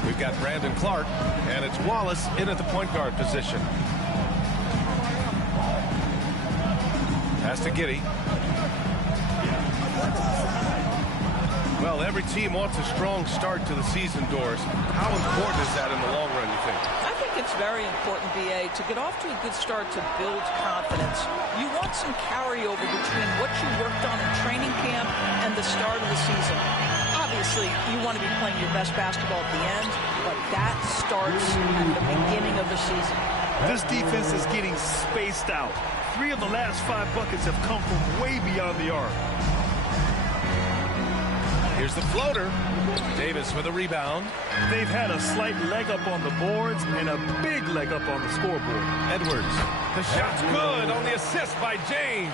We've got Brandon Clark, and it's Wallace in at the point guard position. Pass to Giddey. Well, every team wants a strong start to the season, Doris. How important is that in the long run, you think? I think it's very important, B.A., to get off to a good start to build confidence. You want some carryover between what you worked on in training camp and the start of the season. Obviously, you want to be playing your best basketball at the end, but that starts at the beginning of the season. This defense is getting spaced out. 3 of the last 5 buckets have come from way beyond the arc. Here's the floater. Davis with a rebound. They've had a slight leg up on the boards and a big leg up on the scoreboard. Edwards. The shot's good on the assist by James.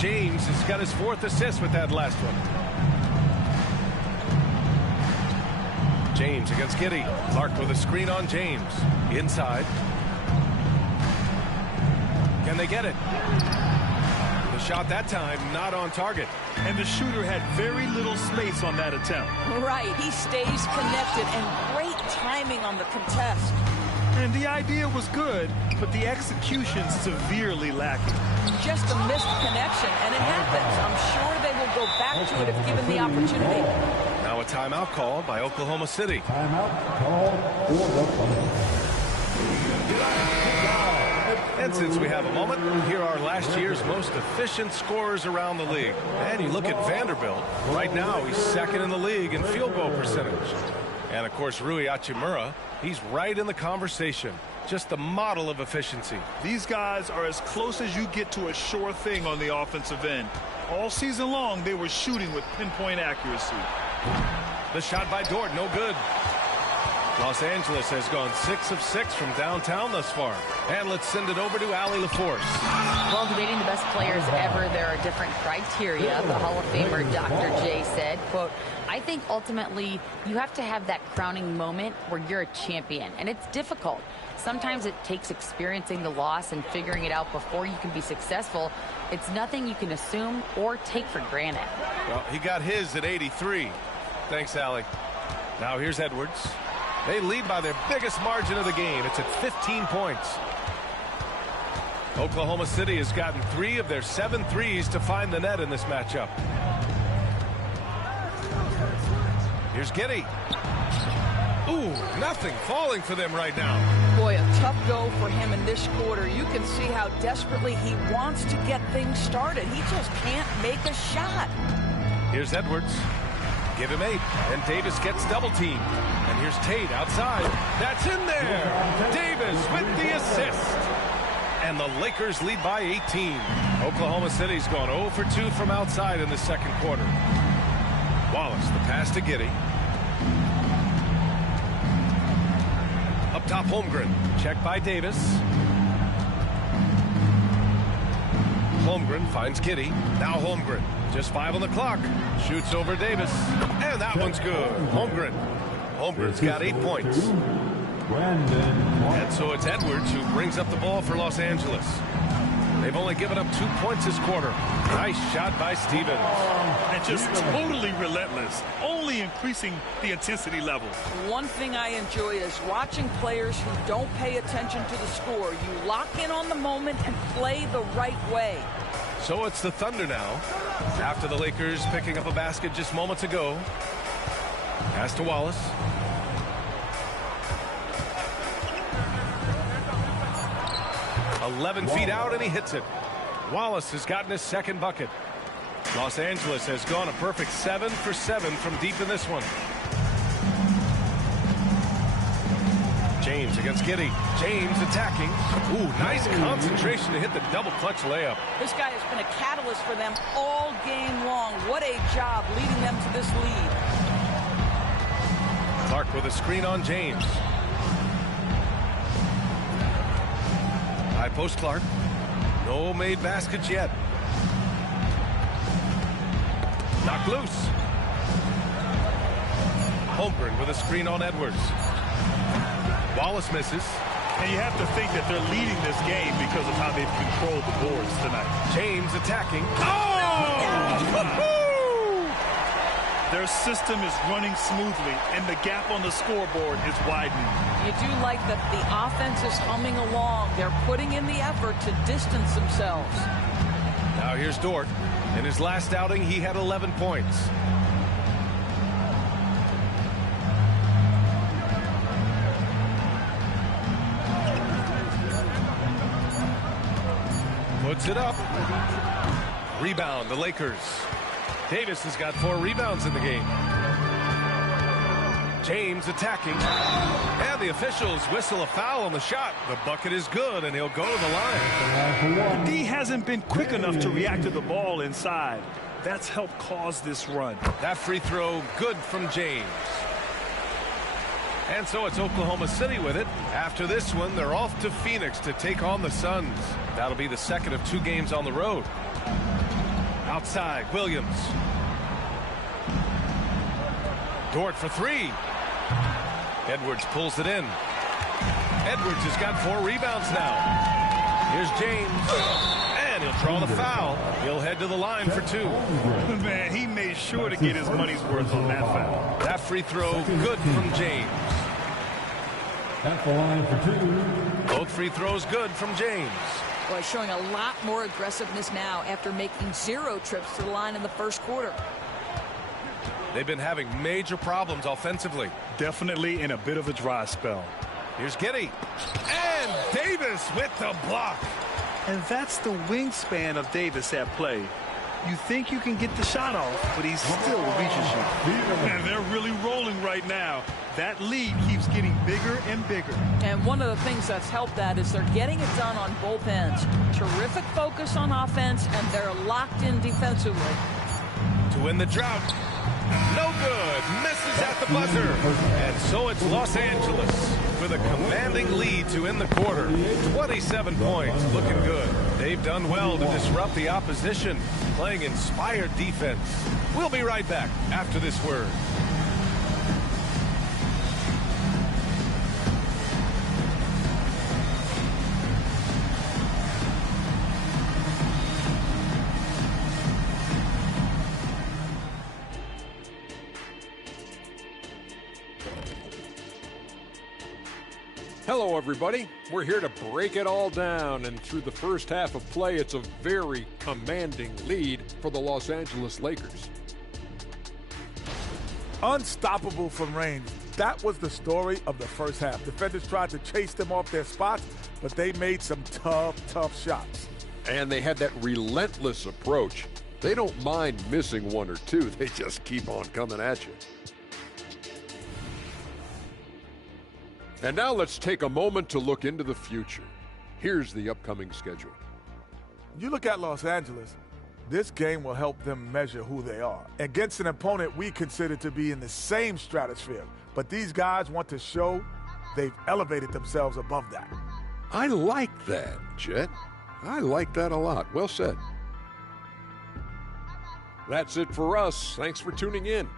James has got his 4th assist with that last one. James against Giddey. Clark with a screen on James. Inside. Can they get it? The shot that time not on target. And the shooter had very little space on that attempt. Right, he stays connected, and great timing on the contest. And the idea was good, but the execution severely lacking. Just a missed connection, and it happens. I'm sure they will go back to it if given the opportunity. Now a timeout called by Oklahoma City. Timeout called for the Thunder. And since we have a moment, here are last year's most efficient scorers around the league. And you look at Vanderbilt. Right now, he's 2nd in the league in field goal percentage. And, of course, Rui Hachimura, he's right in the conversation. Just the model of efficiency. These guys are as close as you get to a sure thing on the offensive end. All season long, they were shooting with pinpoint accuracy. The shot by Dort, no good. Los Angeles has gone 6 of 6 from downtown thus far. And let's send it over to Allie LaForce. Well, debating the best players ever, there are different criteria. The Hall of Famer Dr. J said, quote, I think ultimately you have to have that crowning moment where you're a champion. And it's difficult. Sometimes it takes experiencing the loss and figuring it out before you can be successful. It's nothing you can assume or take for granted. Well, he got his at 83. Thanks, Allie. Now here's Edwards. They lead by their biggest margin of the game. It's at 15 points. Oklahoma City has gotten 3 of their 7 threes to find the net in this matchup. Here's Giddey. Ooh, nothing falling for them right now. Boy, a tough go for him in this quarter. You can see how desperately he wants to get things started. He just can't make a shot. Here's Edwards. Give him 8, and Davis gets double teamed. And here's Tate outside. That's in there. Davis with the assist. And the Lakers lead by 18. Oklahoma City's gone 0 for 2 from outside in the second quarter. Wallace, the pass to Giddey. Up top, Holmgren. Checked by Davis. Holmgren finds Giddey. Now Holmgren. Just 5 on the clock. Shoots over Davis. And that one's good. Holmgren. Holmgren's got 8 points. And so it's Edwards who brings up the ball for Los Angeles. They've only given up 2 points this quarter. Nice shot by Stevens. And just totally relentless, only increasing the intensity level. One thing I enjoy is watching players who don't pay attention to the score. You lock in on the moment and play the right way. So it's the Thunder now. After the Lakers picking up a basket just moments ago. Pass to Wallace. "11 feet out, and he hits it. Wallace has gotten his second bucket. Los Angeles has gone a perfect 7 for 7 from deep in this one. James against Giddey. James attacking. Ooh, nice concentration to hit the double clutch layup. This guy has been a catalyst for them all game long. What a job leading them to this lead. Clark with a screen on James. High post Clark. No made baskets yet. Knocked loose. Holmgren with a screen on Edwards. Wallace misses. And you have to think that they're leading this game because of how they've controlled the boards tonight. James attacking. Oh! Their system is running smoothly, and the gap on the scoreboard is widening. You do like that the offense is humming along. They're putting in the effort to distance themselves. Now here's Dort. In his last outing, he had 11 points. Puts it up. Rebound, the Lakers. Davis has got 4 rebounds in the game. James attacking. And the officials whistle a foul on the shot. The bucket is good, and he'll go to the line. The D hasn't been quick enough to react to the ball inside. That's helped cause this run. That free throw good from James. And so it's Oklahoma City with it. After this one, they're off to Phoenix to take on the Suns. That'll be the second of 2 games on the road. Outside, Williams. Dort for 3. Edwards pulls it in. Edwards has got 4 rebounds now. Here's James. And he'll draw the foul. He'll head to the line for 2. Man, he made sure to get his money's worth on that foul. That free throw good from James. At the line for 2. Both free throws good from James. Boy, showing a lot more aggressiveness now after making 0 trips to the line in the first quarter. They've been having major problems offensively. Definitely in a bit of a dry spell. Here's Giddey. And Davis with the block. And that's the wingspan of Davis at play. You think you can get the shot off, but he still reaches you. And they're really rolling right now. That lead keeps getting bigger and bigger. And one of the things that's helped that is they're getting it done on both ends. Terrific focus on offense, and they're locked in defensively. To win the drought. No good. Misses at the buzzer. And so it's Los Angeles with a commanding lead to end the quarter. 27 points. Looking good. They've done well to disrupt the opposition, playing inspired defense. We'll be right back after this word. Hello, everybody. We're here to break it all down, and through the first half of play, it's a very commanding lead for the Los Angeles Lakers. Unstoppable from range. That was the story of the first half. Defenders tried to chase them off their spots, but they made some tough shots. And they had that relentless approach. They don't mind missing one or two. They just keep on coming at you. And now let's take a moment to look into the future. Here's the upcoming schedule. You look at Los Angeles, this game will help them measure who they are against an opponent we consider to be in the same stratosphere. But these guys want to show they've elevated themselves above that. I like that, Jet. I like that a lot. Well said. That's it for us. Thanks for tuning in.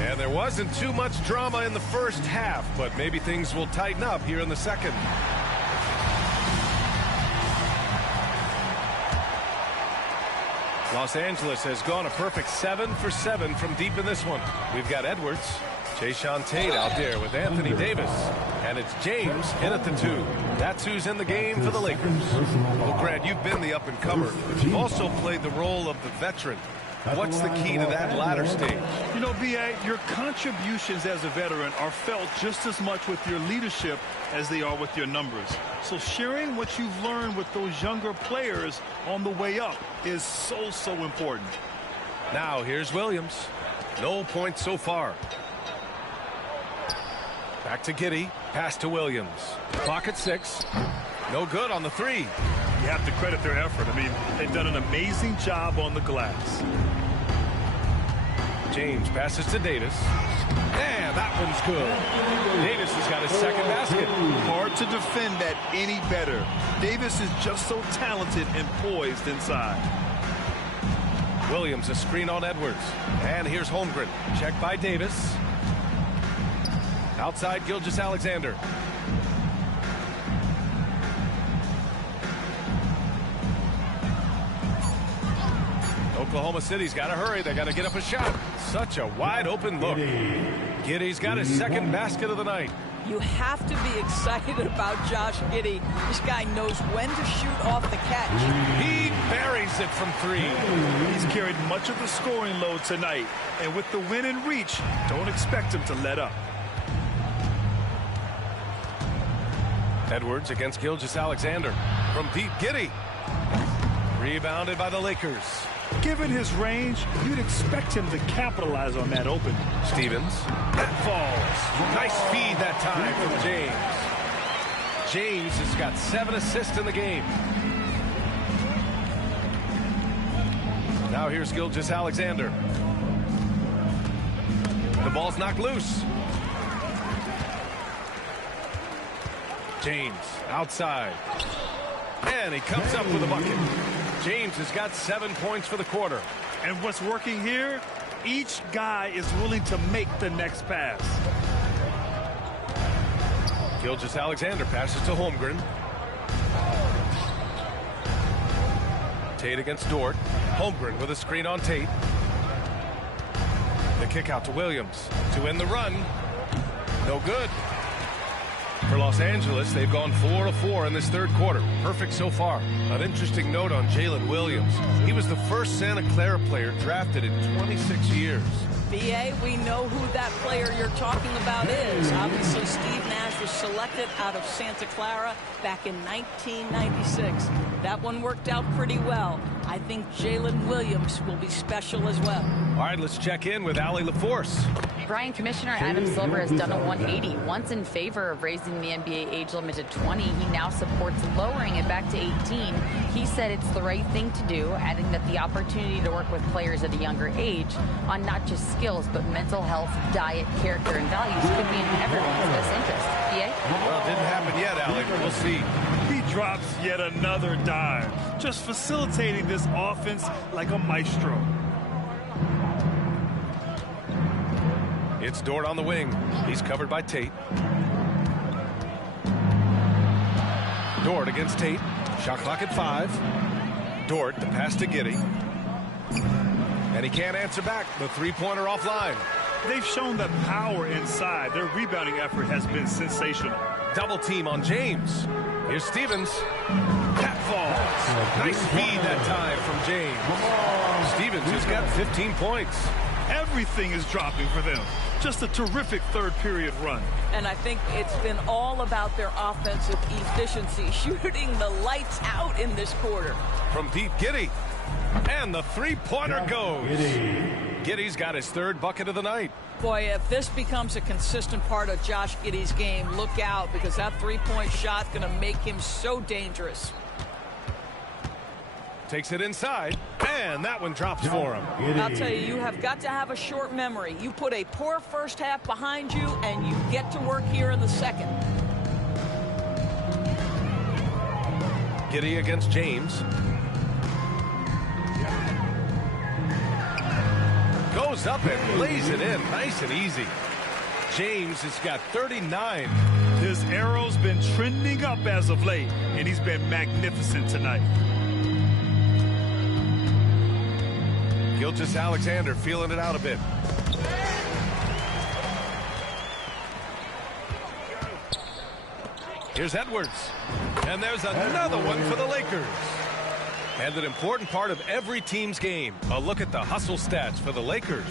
And there wasn't too much drama in the first half, but maybe things will tighten up here in the second. Los Angeles has gone a perfect 7 for 7 from deep in this one. We've got Edwards, Jae'Sean Tate out there with Anthony Davis. And it's James in at the 2. That's who's in the game for the Lakers. Well, Grant, you've been the up-and-comer, but you've also played the role of the veteran. What's the key to that latter stage? You know, B.A., your contributions as a veteran are felt just as much with your leadership as they are with your numbers. So sharing what you've learned with those younger players on the way up is so important. Now here's Williams. No points so far. Back to Giddey. Pass to Williams. Clock at 6. No good on the 3. You have to credit their effort. I mean, they've done an amazing job on the glass. James passes to Davis. And that one's good. Davis has got his second basket. Hard to defend that any better. Davis is just so talented and poised inside. Williams a screen on Edwards. And here's Holmgren. Check by Davis. Outside Gilgeous-Alexander. Oklahoma City's got to hurry. They got to get up a shot. Such a wide open look. Giddey's got his second basket of the night. You have to be excited about Josh Giddey. This guy knows when to shoot off the catch. He buries it from 3. He's carried much of the scoring load tonight. And with the win in reach, don't expect him to let up. Edwards against Gilgeous-Alexander. From deep, Giddey. Rebounded by the Lakers. Given his range, you'd expect him to capitalize on that open. Stevens. That falls. Nice feed that time from James. James has got 7 assists in the game. Now here's Gilgeous-Alexander. The ball's knocked loose. James outside. And he comes up with a bucket. James has got 7 points for the quarter. And what's working here, each guy is willing to make the next pass. Gilgeous-Alexander passes to Holmgren. Tate against Dort. Holmgren with a screen on Tate. The kick out to Williams to end the run. No good. For Los Angeles, they've gone 4 of 4 in this third quarter. Perfect so far. An interesting note on Jalen Williams. He was the first Santa Clara player drafted in 26 years. B.A., we know who that player you're talking about is. Obviously, Steve Nash was selected out of Santa Clara back in 1996. That one worked out pretty well. I think Jalen Williams will be special as well. All right, let's check in with Allie LaForce. Brian, Commissioner Adam Silver has done a 180. Once in favor of raising the NBA age limit to 20, he now supports lowering it back to 18. He said it's the right thing to do, adding that the opportunity to work with players at a younger age on not just skills, but mental health, diet, character, and values could be in everyone's best interest. BA? Well, it didn't happen yet, Allie, but we'll see. He drops yet another dime, just facilitating this offense like a maestro. It's Dort on the wing. He's covered by Tate. Dort against Tate. Shot clock at 5. Dort, the pass to Giddey. And he can't answer back. The three-pointer offline. They've shown the power inside. Their rebounding effort has been sensational. Double team on James. Here's Stevens. That falls. Nice speed that time from James. Stevens has got 15 points. Everything is dropping for them. Just a terrific third period run. And I think it's been all about their offensive efficiency, shooting the lights out in this quarter. From deep, Giddey. And the three-pointer goes. Giddey's got his third bucket of the night. Boy, if this becomes a consistent part of Josh Giddey's game, look out, because that three-point shot's going to make him so dangerous. Takes it inside, and that one drops for him. I'll tell you, you have got to have a short memory. You put a poor first half behind you, and you get to work here in the second. Giddey against James. Goes up and lays it in, nice and easy. James has got 39. His arrow's been trending up as of late, and he's been magnificent tonight. Gilgeous-Alexander feeling it out a bit. Here's Edwards. And there's another one for the Lakers. And an important part of every team's game. A look at the hustle stats for the Lakers.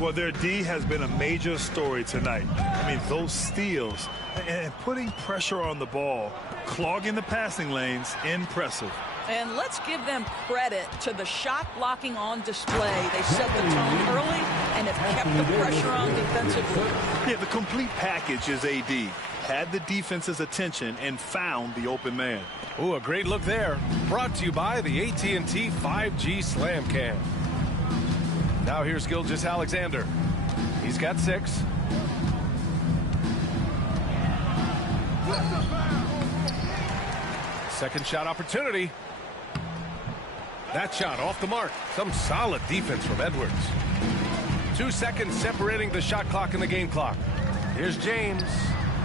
Well, their D has been a major story tonight. I mean, those steals and putting pressure on the ball, clogging the passing lanes, impressive. And let's give them credit to the shot blocking on display. They set the tone early and have kept the pressure on defensively. Yeah, the complete package is AD. Had the defense's attention and found the open man. Ooh, a great look there. Brought to you by the AT&T 5G Slam Cam. Now here's Gilgeous-Alexander. He's got 6. Second shot opportunity. That shot off the mark. Some solid defense from Edwards. 2 seconds separating the shot clock and the game clock. Here's James.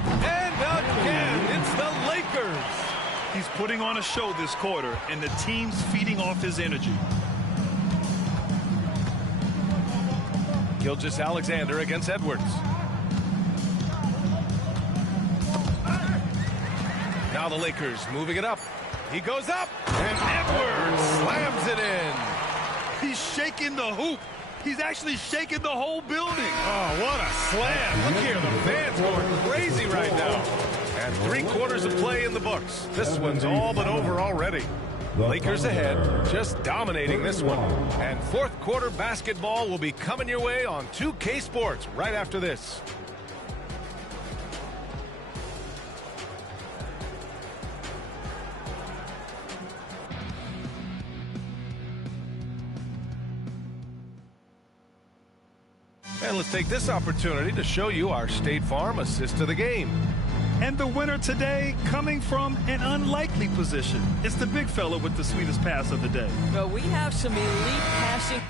And again, it's the Lakers. He's putting on a show this quarter, and the team's feeding off his energy. Gilgeous-Alexander against Edwards. Now the Lakers moving it up. He goes up, and Edwards slams it in. He's shaking the hoop. He's actually shaking the whole building. Oh, what a slam. Look here, the fans going crazy right now. And 3 quarters of play in the books. This one's all but over already. Lakers ahead, just dominating this one. And fourth quarter basketball will be coming your way on 2K Sports right after this. And let's take this opportunity to show you our State Farm assist to the game. And the winner today coming from an unlikely position. It's the big fella with the sweetest pass of the day. Well, we have some elite passing.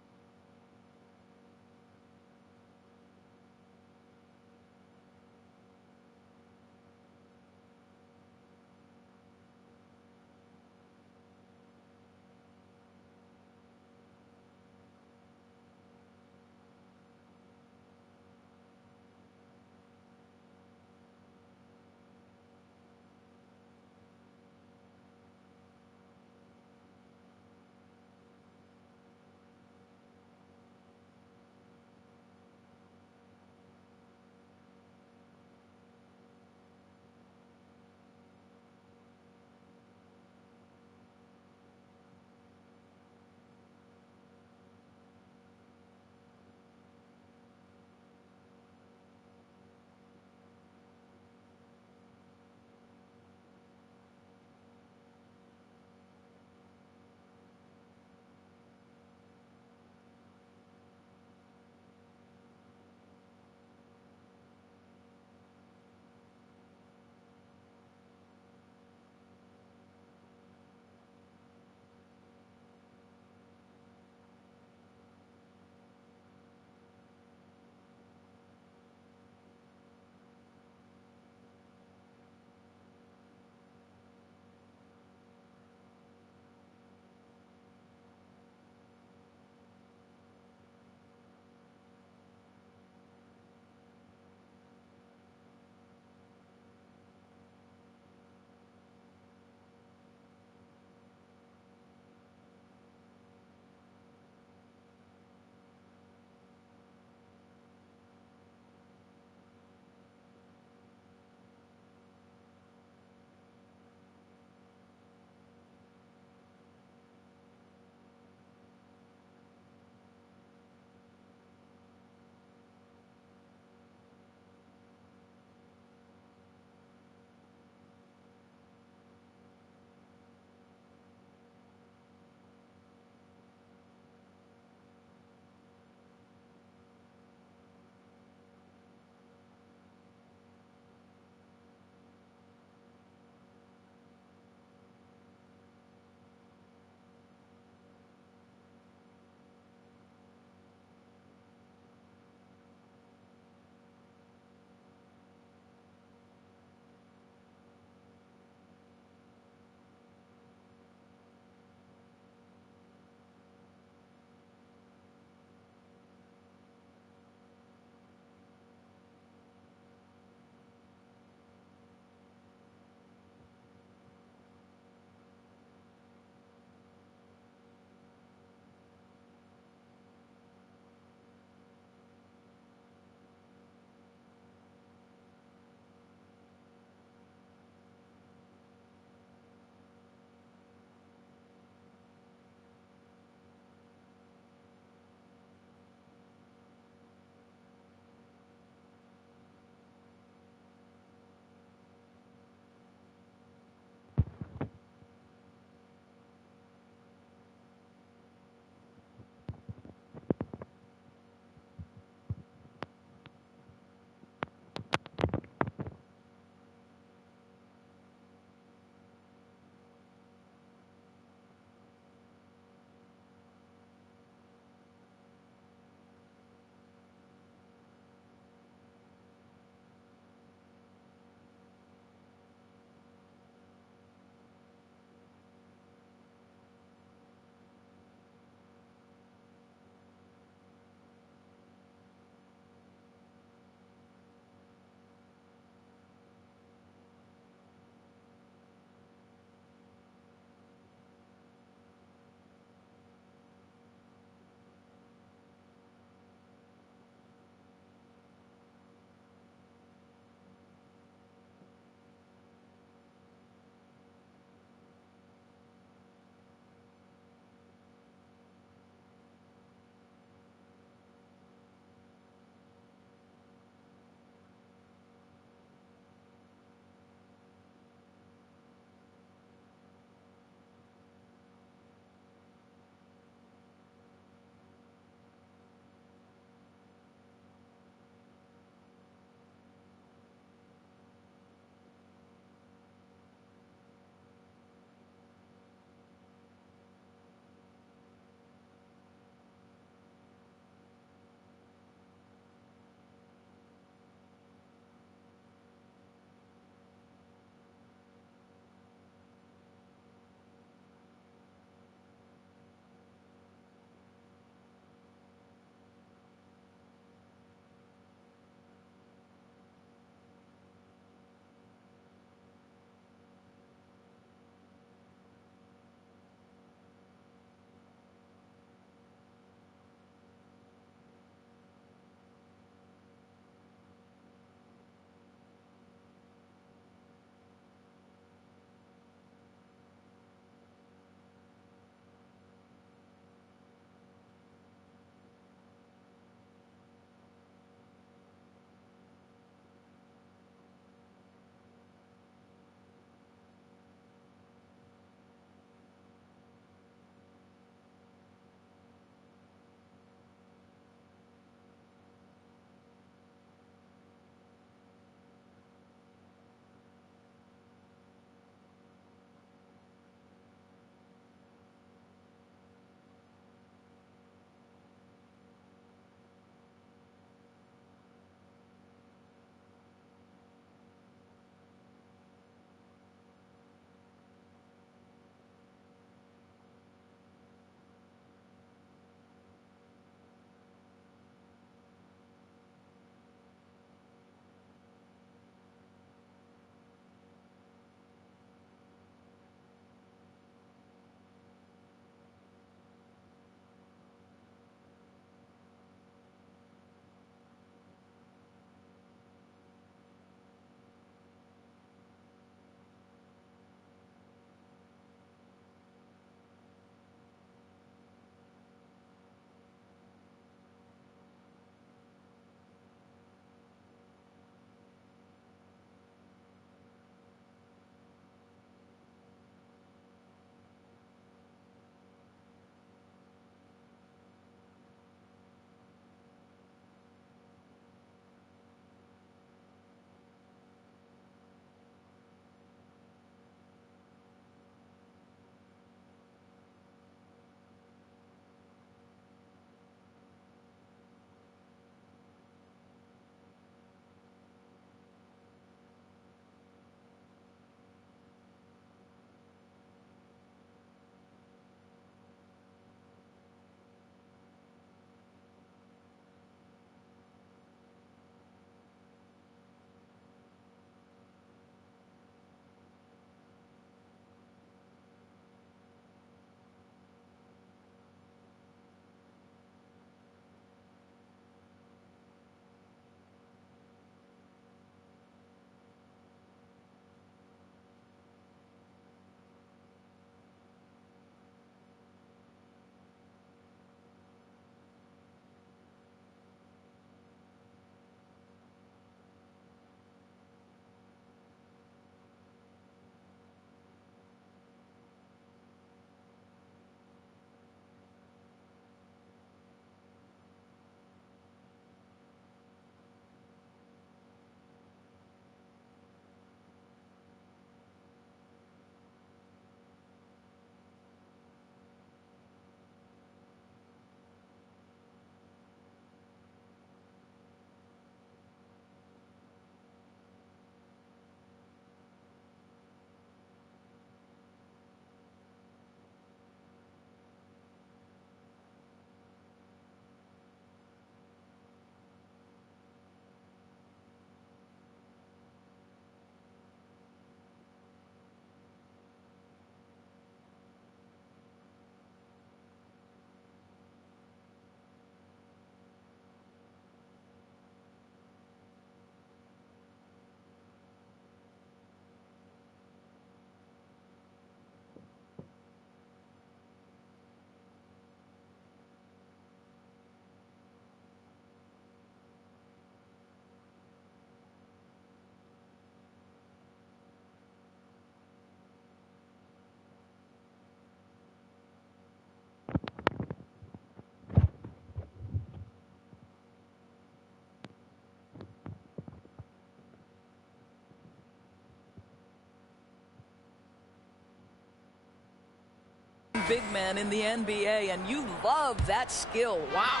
big men in the NBA, and you love that skill. Wow.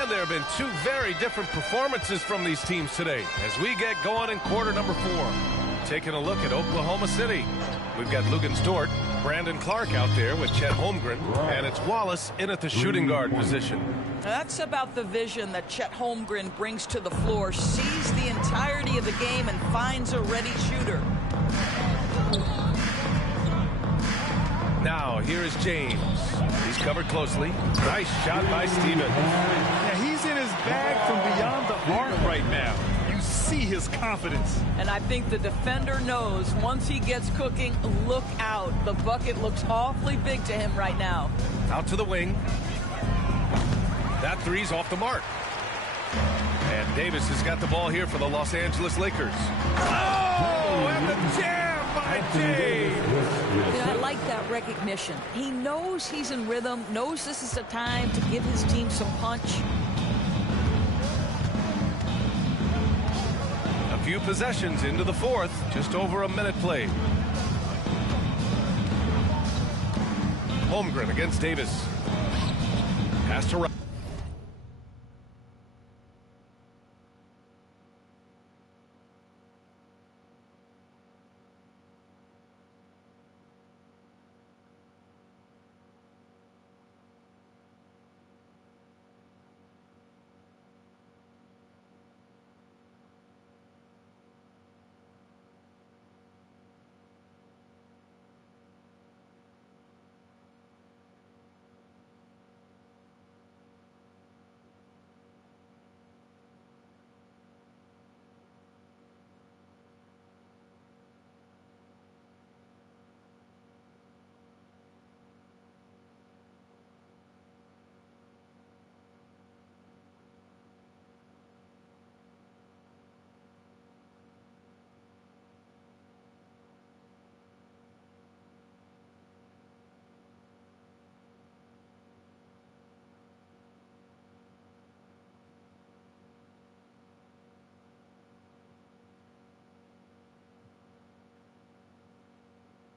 And there have been two very different performances from these teams today as we get going in quarter number 4. Taking a look at Oklahoma City. We've got Luguentz Dort, Brandon Clark out there with Chet Holmgren, and it's Wallace in at the shooting guard position. That's about the vision that Chet Holmgren brings to the floor. Sees the entirety of the game and finds a ready shooter. Now, here is James. He's covered closely. Nice shot by Stevens. Yeah, he's in his bag from beyond the arc right now. You see his confidence. And I think the defender knows once he gets cooking, look out. The bucket looks awfully big to him right now. Out to the wing. That three's off the mark. And Davis has got the ball here for the Los Angeles Lakers. Oh, and the jam by James. I like that recognition. He knows he's in rhythm, knows this is the time to give his team some punch. A few possessions into the fourth, just over a minute played. Holmgren against Davis. Pass to Rice.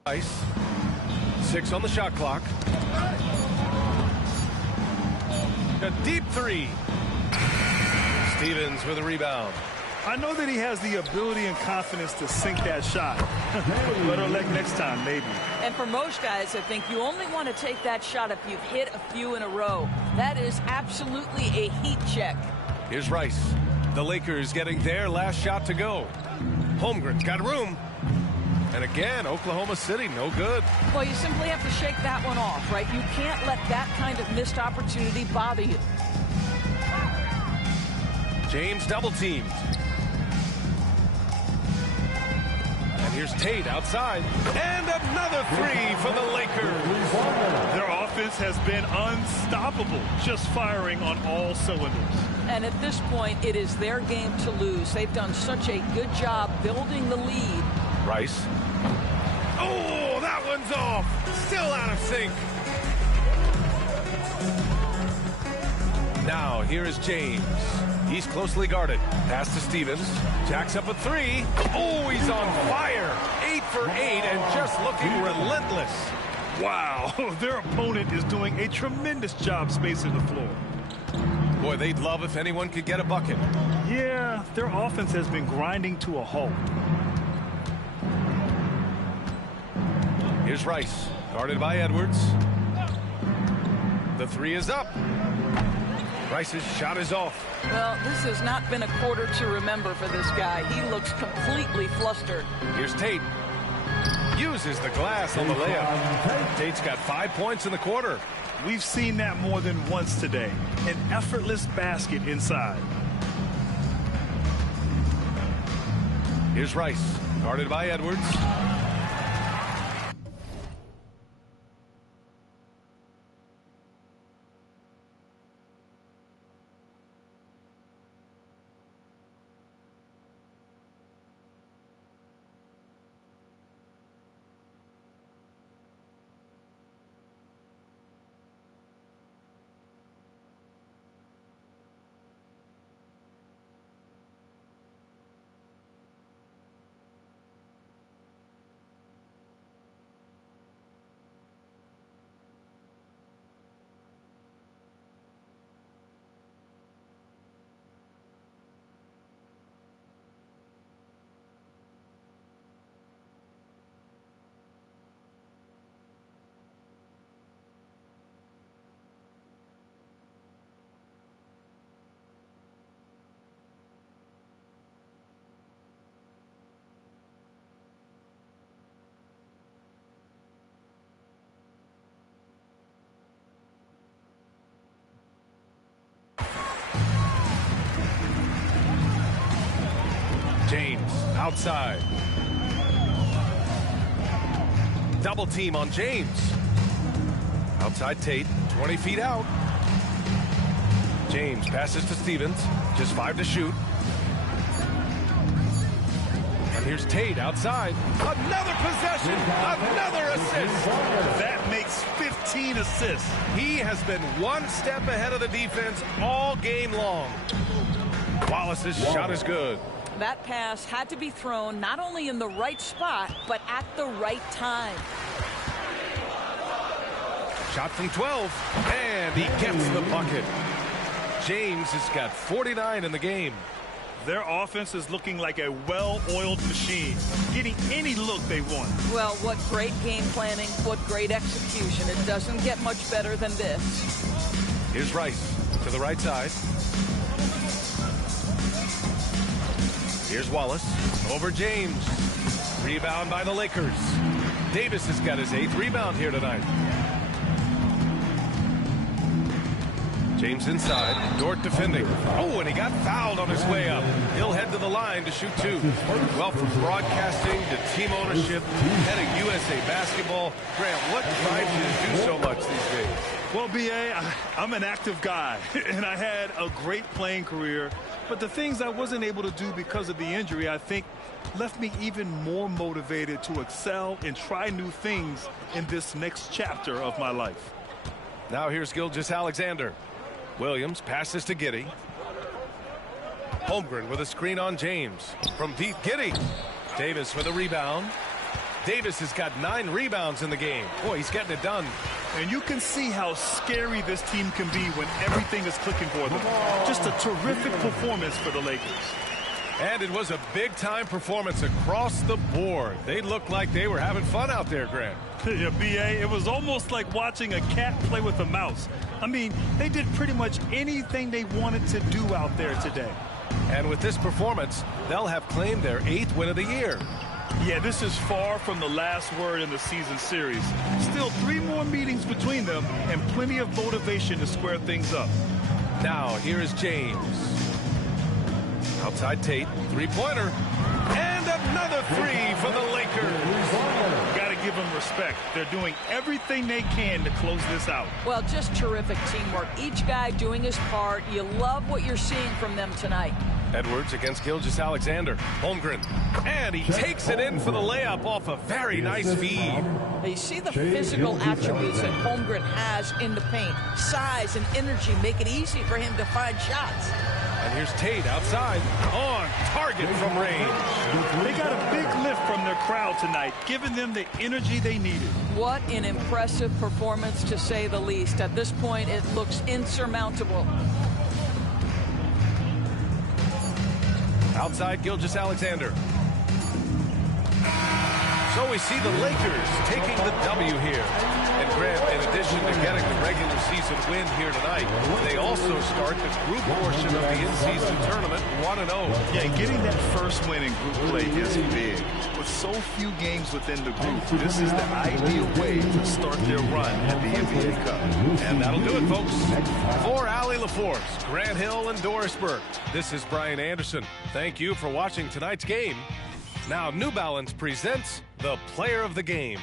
Ice. 6 on the shot clock. A deep three. Stevens with a rebound. I know that he has the ability and confidence to sink that shot. Better luck next time, maybe. And for most guys, I think you only want to take that shot if you've hit a few in a row. That is absolutely a heat check. Here's Rice. The Lakers getting their last shot to go. Holmgren's got room. And again, Oklahoma City, no good. Well, you simply have to shake that one off, right? You can't let that kind of missed opportunity bother you. James double teamed. And here's Tate outside. And another three for the Lakers. Their offense has been unstoppable, just firing on all cylinders. And at this point, it is their game to lose. They've done such a good job building the lead. Rice. Oh, that one's off. Still out of sync. Now, here is James. He's closely guarded. Pass to Stevens. Jacks up a three. Oh, he's on fire. 8 for 8 and just looking relentless. Wow, their opponent is doing a tremendous job spacing the floor. Boy, they'd love if anyone could get a bucket. Yeah, their offense has been grinding to a halt. Here's Rice, guarded by Edwards. The three is up. Rice's shot is off. Well, this has not been a quarter to remember for this guy. He looks completely flustered. Here's Tate. Uses the glass on the layup. Tate's got 5 points in the quarter. We've seen that more than once today. An effortless basket inside. Here's Rice, guarded by Edwards. outside. Double team on James. Outside Tate, 20 feet out. James passes to Stevens, just 5 to shoot. And here's Tate outside. Another possession, another assist. That makes 15 assists. He has been one step ahead of the defense all game long. Wallace's shot is good. That pass had to be thrown not only in the right spot, but at the right time. Shot from 12, and he gets the bucket. James has got 49 in the game. Their offense is looking like a well-oiled machine, getting any look they want. Well, what great game planning, what great execution. It doesn't get much better than this. Here's Rice to the right side. Here's Wallace over James. Rebound by the Lakers. Davis has got his 8th rebound here tonight. James inside. Dort defending. Oh, and he got fouled on his way up. He'll head to the line to shoot 2. Well, from broadcasting to team ownership, head of USA Basketball, Grant, what drives you to do so much these days? Well, B.A., I'm an active guy, and I had a great playing career. But the things I wasn't able to do because of the injury, I think, left me even more motivated to excel and try new things in this next chapter of my life. Now here's Gilgeous-Alexander. Williams passes to Giddey. Holmgren with a screen on James. From deep, Giddey. Davis with a rebound. Davis has got 9 rebounds in the game. Boy, he's getting it done. And you can see how scary this team can be when everything is clicking for them. Just a terrific performance for the Lakers. And it was a big-time performance across the board. They looked like they were having fun out there, Grant. Yeah, B.A., it was almost like watching a cat play with a mouse. I mean, they did pretty much anything they wanted to do out there today. And with this performance, they'll have claimed their 8th win of the year. Yeah, this is far from the last word in the season series. Still 3 more meetings between them and plenty of motivation to square things up. Now, here is James. Outside Tate, 3-pointer. And another 3 for the Lakers. Got to give them respect. They're doing everything they can to close this out. Well, just terrific teamwork. Each guy doing his part. You love what you're seeing from them tonight. Edwards against Gilgeous-Alexander. Holmgren. And he takes it in for the layup off a very nice feed. You see the physical attributes that Holmgren has in the paint. Size and energy make it easy for him to find shots. And here's Tate outside on target from range. They got a big lift from their crowd tonight, giving them the energy they needed. What an impressive performance, to say the least. At this point, it looks insurmountable. Outside Gilgeous-Alexander. So we see the Lakers taking the W here. And Grant, in addition to getting the regular season win here tonight, they also start the group portion of the in-season tournament 1-0. Yeah, getting that first win in group play is big. With so few games within the group, this is the ideal way to start their run at the NBA Cup. And that'll do it, folks. For Allie LaForce, Grant Hill, and Doris Burke, this is Brian Anderson. Thank you for watching tonight's game. Now, New Balance presents the Player of the Game.